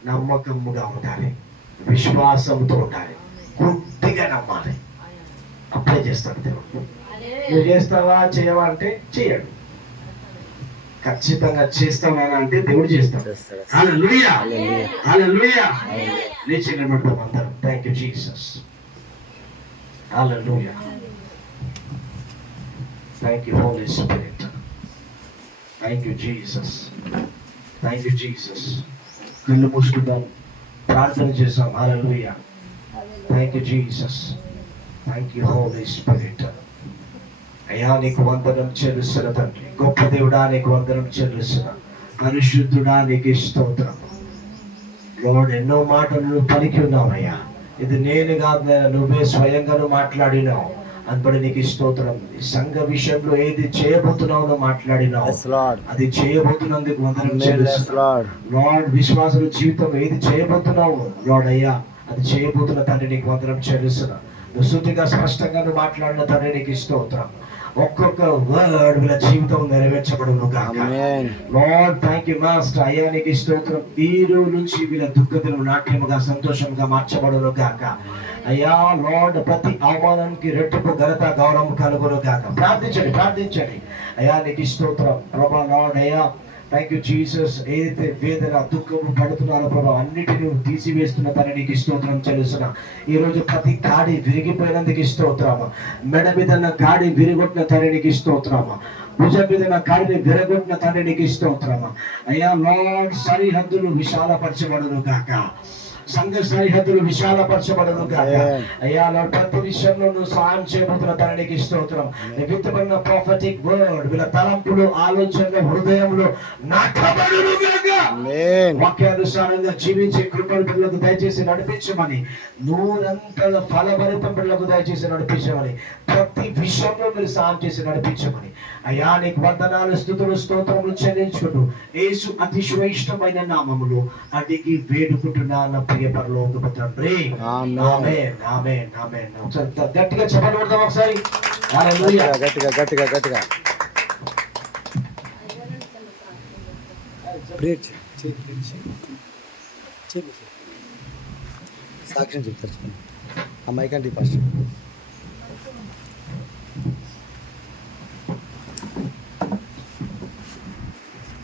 నమ్మకముగా ఉండాలి, విశ్వాసంతో ఉండాలి, గుడ్డిగా నమ్మాలి. అప్లై చేస్తాడు దేవుడు. నువ్వు చేస్తావా చేయవా అంటే చేయడు. ఖచ్చితంగా చేస్తావా అంటే దేవుడు చేస్తాడు. హల్లెలూయా. హల్లెలూయా. లేచి నిలబడతాం అందరం. Thank you Jesus. హల్లెలూయా. Thank you holy spirit. Thank you Jesus. Thank you Jesus. కళ్ళు మూసుకుందాం, ప్రార్థన చేస్తాం. హల్లెలూయా. Thank you Jesus. Thank you holy spirit. అయ్యా నీకు వందనం చెల్లిస్తున్న తండ్రి, గొప్ప దేవుడా నీకు వందనం చెల్లిస్తున్న, పరిశుద్ధుడా నీకు స్తోత్రం. లార్డ్, ఎన్నో మాటలు నువ్వు పలికి ఉన్నావయ్యా. ఇది నేను కాదు, నువ్వే స్వయంగా మాట్లాడినావు. అందుబడి నీకు స్తోత్రం. ఈ సంఘ విషయంలో ఏది చేయబోతున్నావు మాట్లాడినావు, అది చేయబోతున్నందుకు వందనం చెల్లిస్తున్నాను. లార్డ్, విశ్వాసుల జీవితం ఏది చేయబోతున్నావు లార్డ్ అయ్యా, అది చేయబోతున్న తండ్రి నీకు వందనం చెల్లిస్తున్నా. నువ్వు శుద్ధిగా స్పష్టంగా నువ్వు మాట్లాడిన తండ్రి నీకు స్తోత్రం. ఒక్కొక్క వర్డ్ వీళ్ళ జీవితం నెరవేర్చబడును గాక. Lord thank you master. అయ్యా నీకు స్తోత్రం. ఈ రోజు నుంచి వీళ్ళ దుఃఖతను నాట్యముగా సంతోషంగా మార్చబడును గాక. అయ్యా లార్డ్, ప్రతి అవమానానికి రెట్టింపు ఘనత గౌరవం కలుగును గాక. ప్రార్థించండి. అయ్యా నీకు స్తోత్రం ప్రభా. లార్డ్ అయ్యా థ్యాంక్ యూ జీసస్. ఏదైతే వేదన దుఃఖము పడుతున్నారో ప్రభా, అన్నిటిని తీసివేస్తున్న తన నీకు స్తోత్రం చెల్లిస్తున్నా. ఈ రోజు ప్రతి గాడి విరిగిపోయినందుకు స్తోత్రమా. మెడ మీద గాడి విరిగొట్టిన తన నీకు స్తోత్రమా. భుజం మీద గాడిని విరగొట్టిన తన నీకు స్తోత్రమా. అయ్యా లార్డ్, సరిహద్దులు విశాలపరచబడును గాక. సంఘ సరిహద్దులు విశాలపరచబడను గాక. అయ్యా లార్డ్, ప్రతి విషయంలో నువ్వు సహాయం చేయబోతున్న తండ్రికి స్తోత్రం. విత్తబడిన ప్రాఫెటిక్ వర్డ్ వీళ్ళ తలంపులు, ఆలోచనలు, హృదయంలో నాటబడును గాక. వాక్యానుసారంగా జీవించే కృపను పిల్లలకు దయచేసి నడిపించమని, నూరంతల ఫలభరితం పిల్లలకు దయచేసి నడిపించమని, ప్రతి విషయంలో మీరు సహాయం చేసి నడిపించమని అయ్యా నీకు వందనాలు, స్తుతులు, స్తోత్రములు చెల్లించుకుంటూ యేసు అతి శ్రేష్టమైన నామములో అడిగి వేడుకుంటున్నాను ప్రియ పరలోకపు తండ్రి. ఆమేన్. ఆమేన్. ఆమేన్. గట్టిగా చెప్పండి ఒకసారి. హల్లెలూయా. గట్టిగా సాక్ష్యం చెప్తారు. అమ్మాయి కంటే ఫస్ట్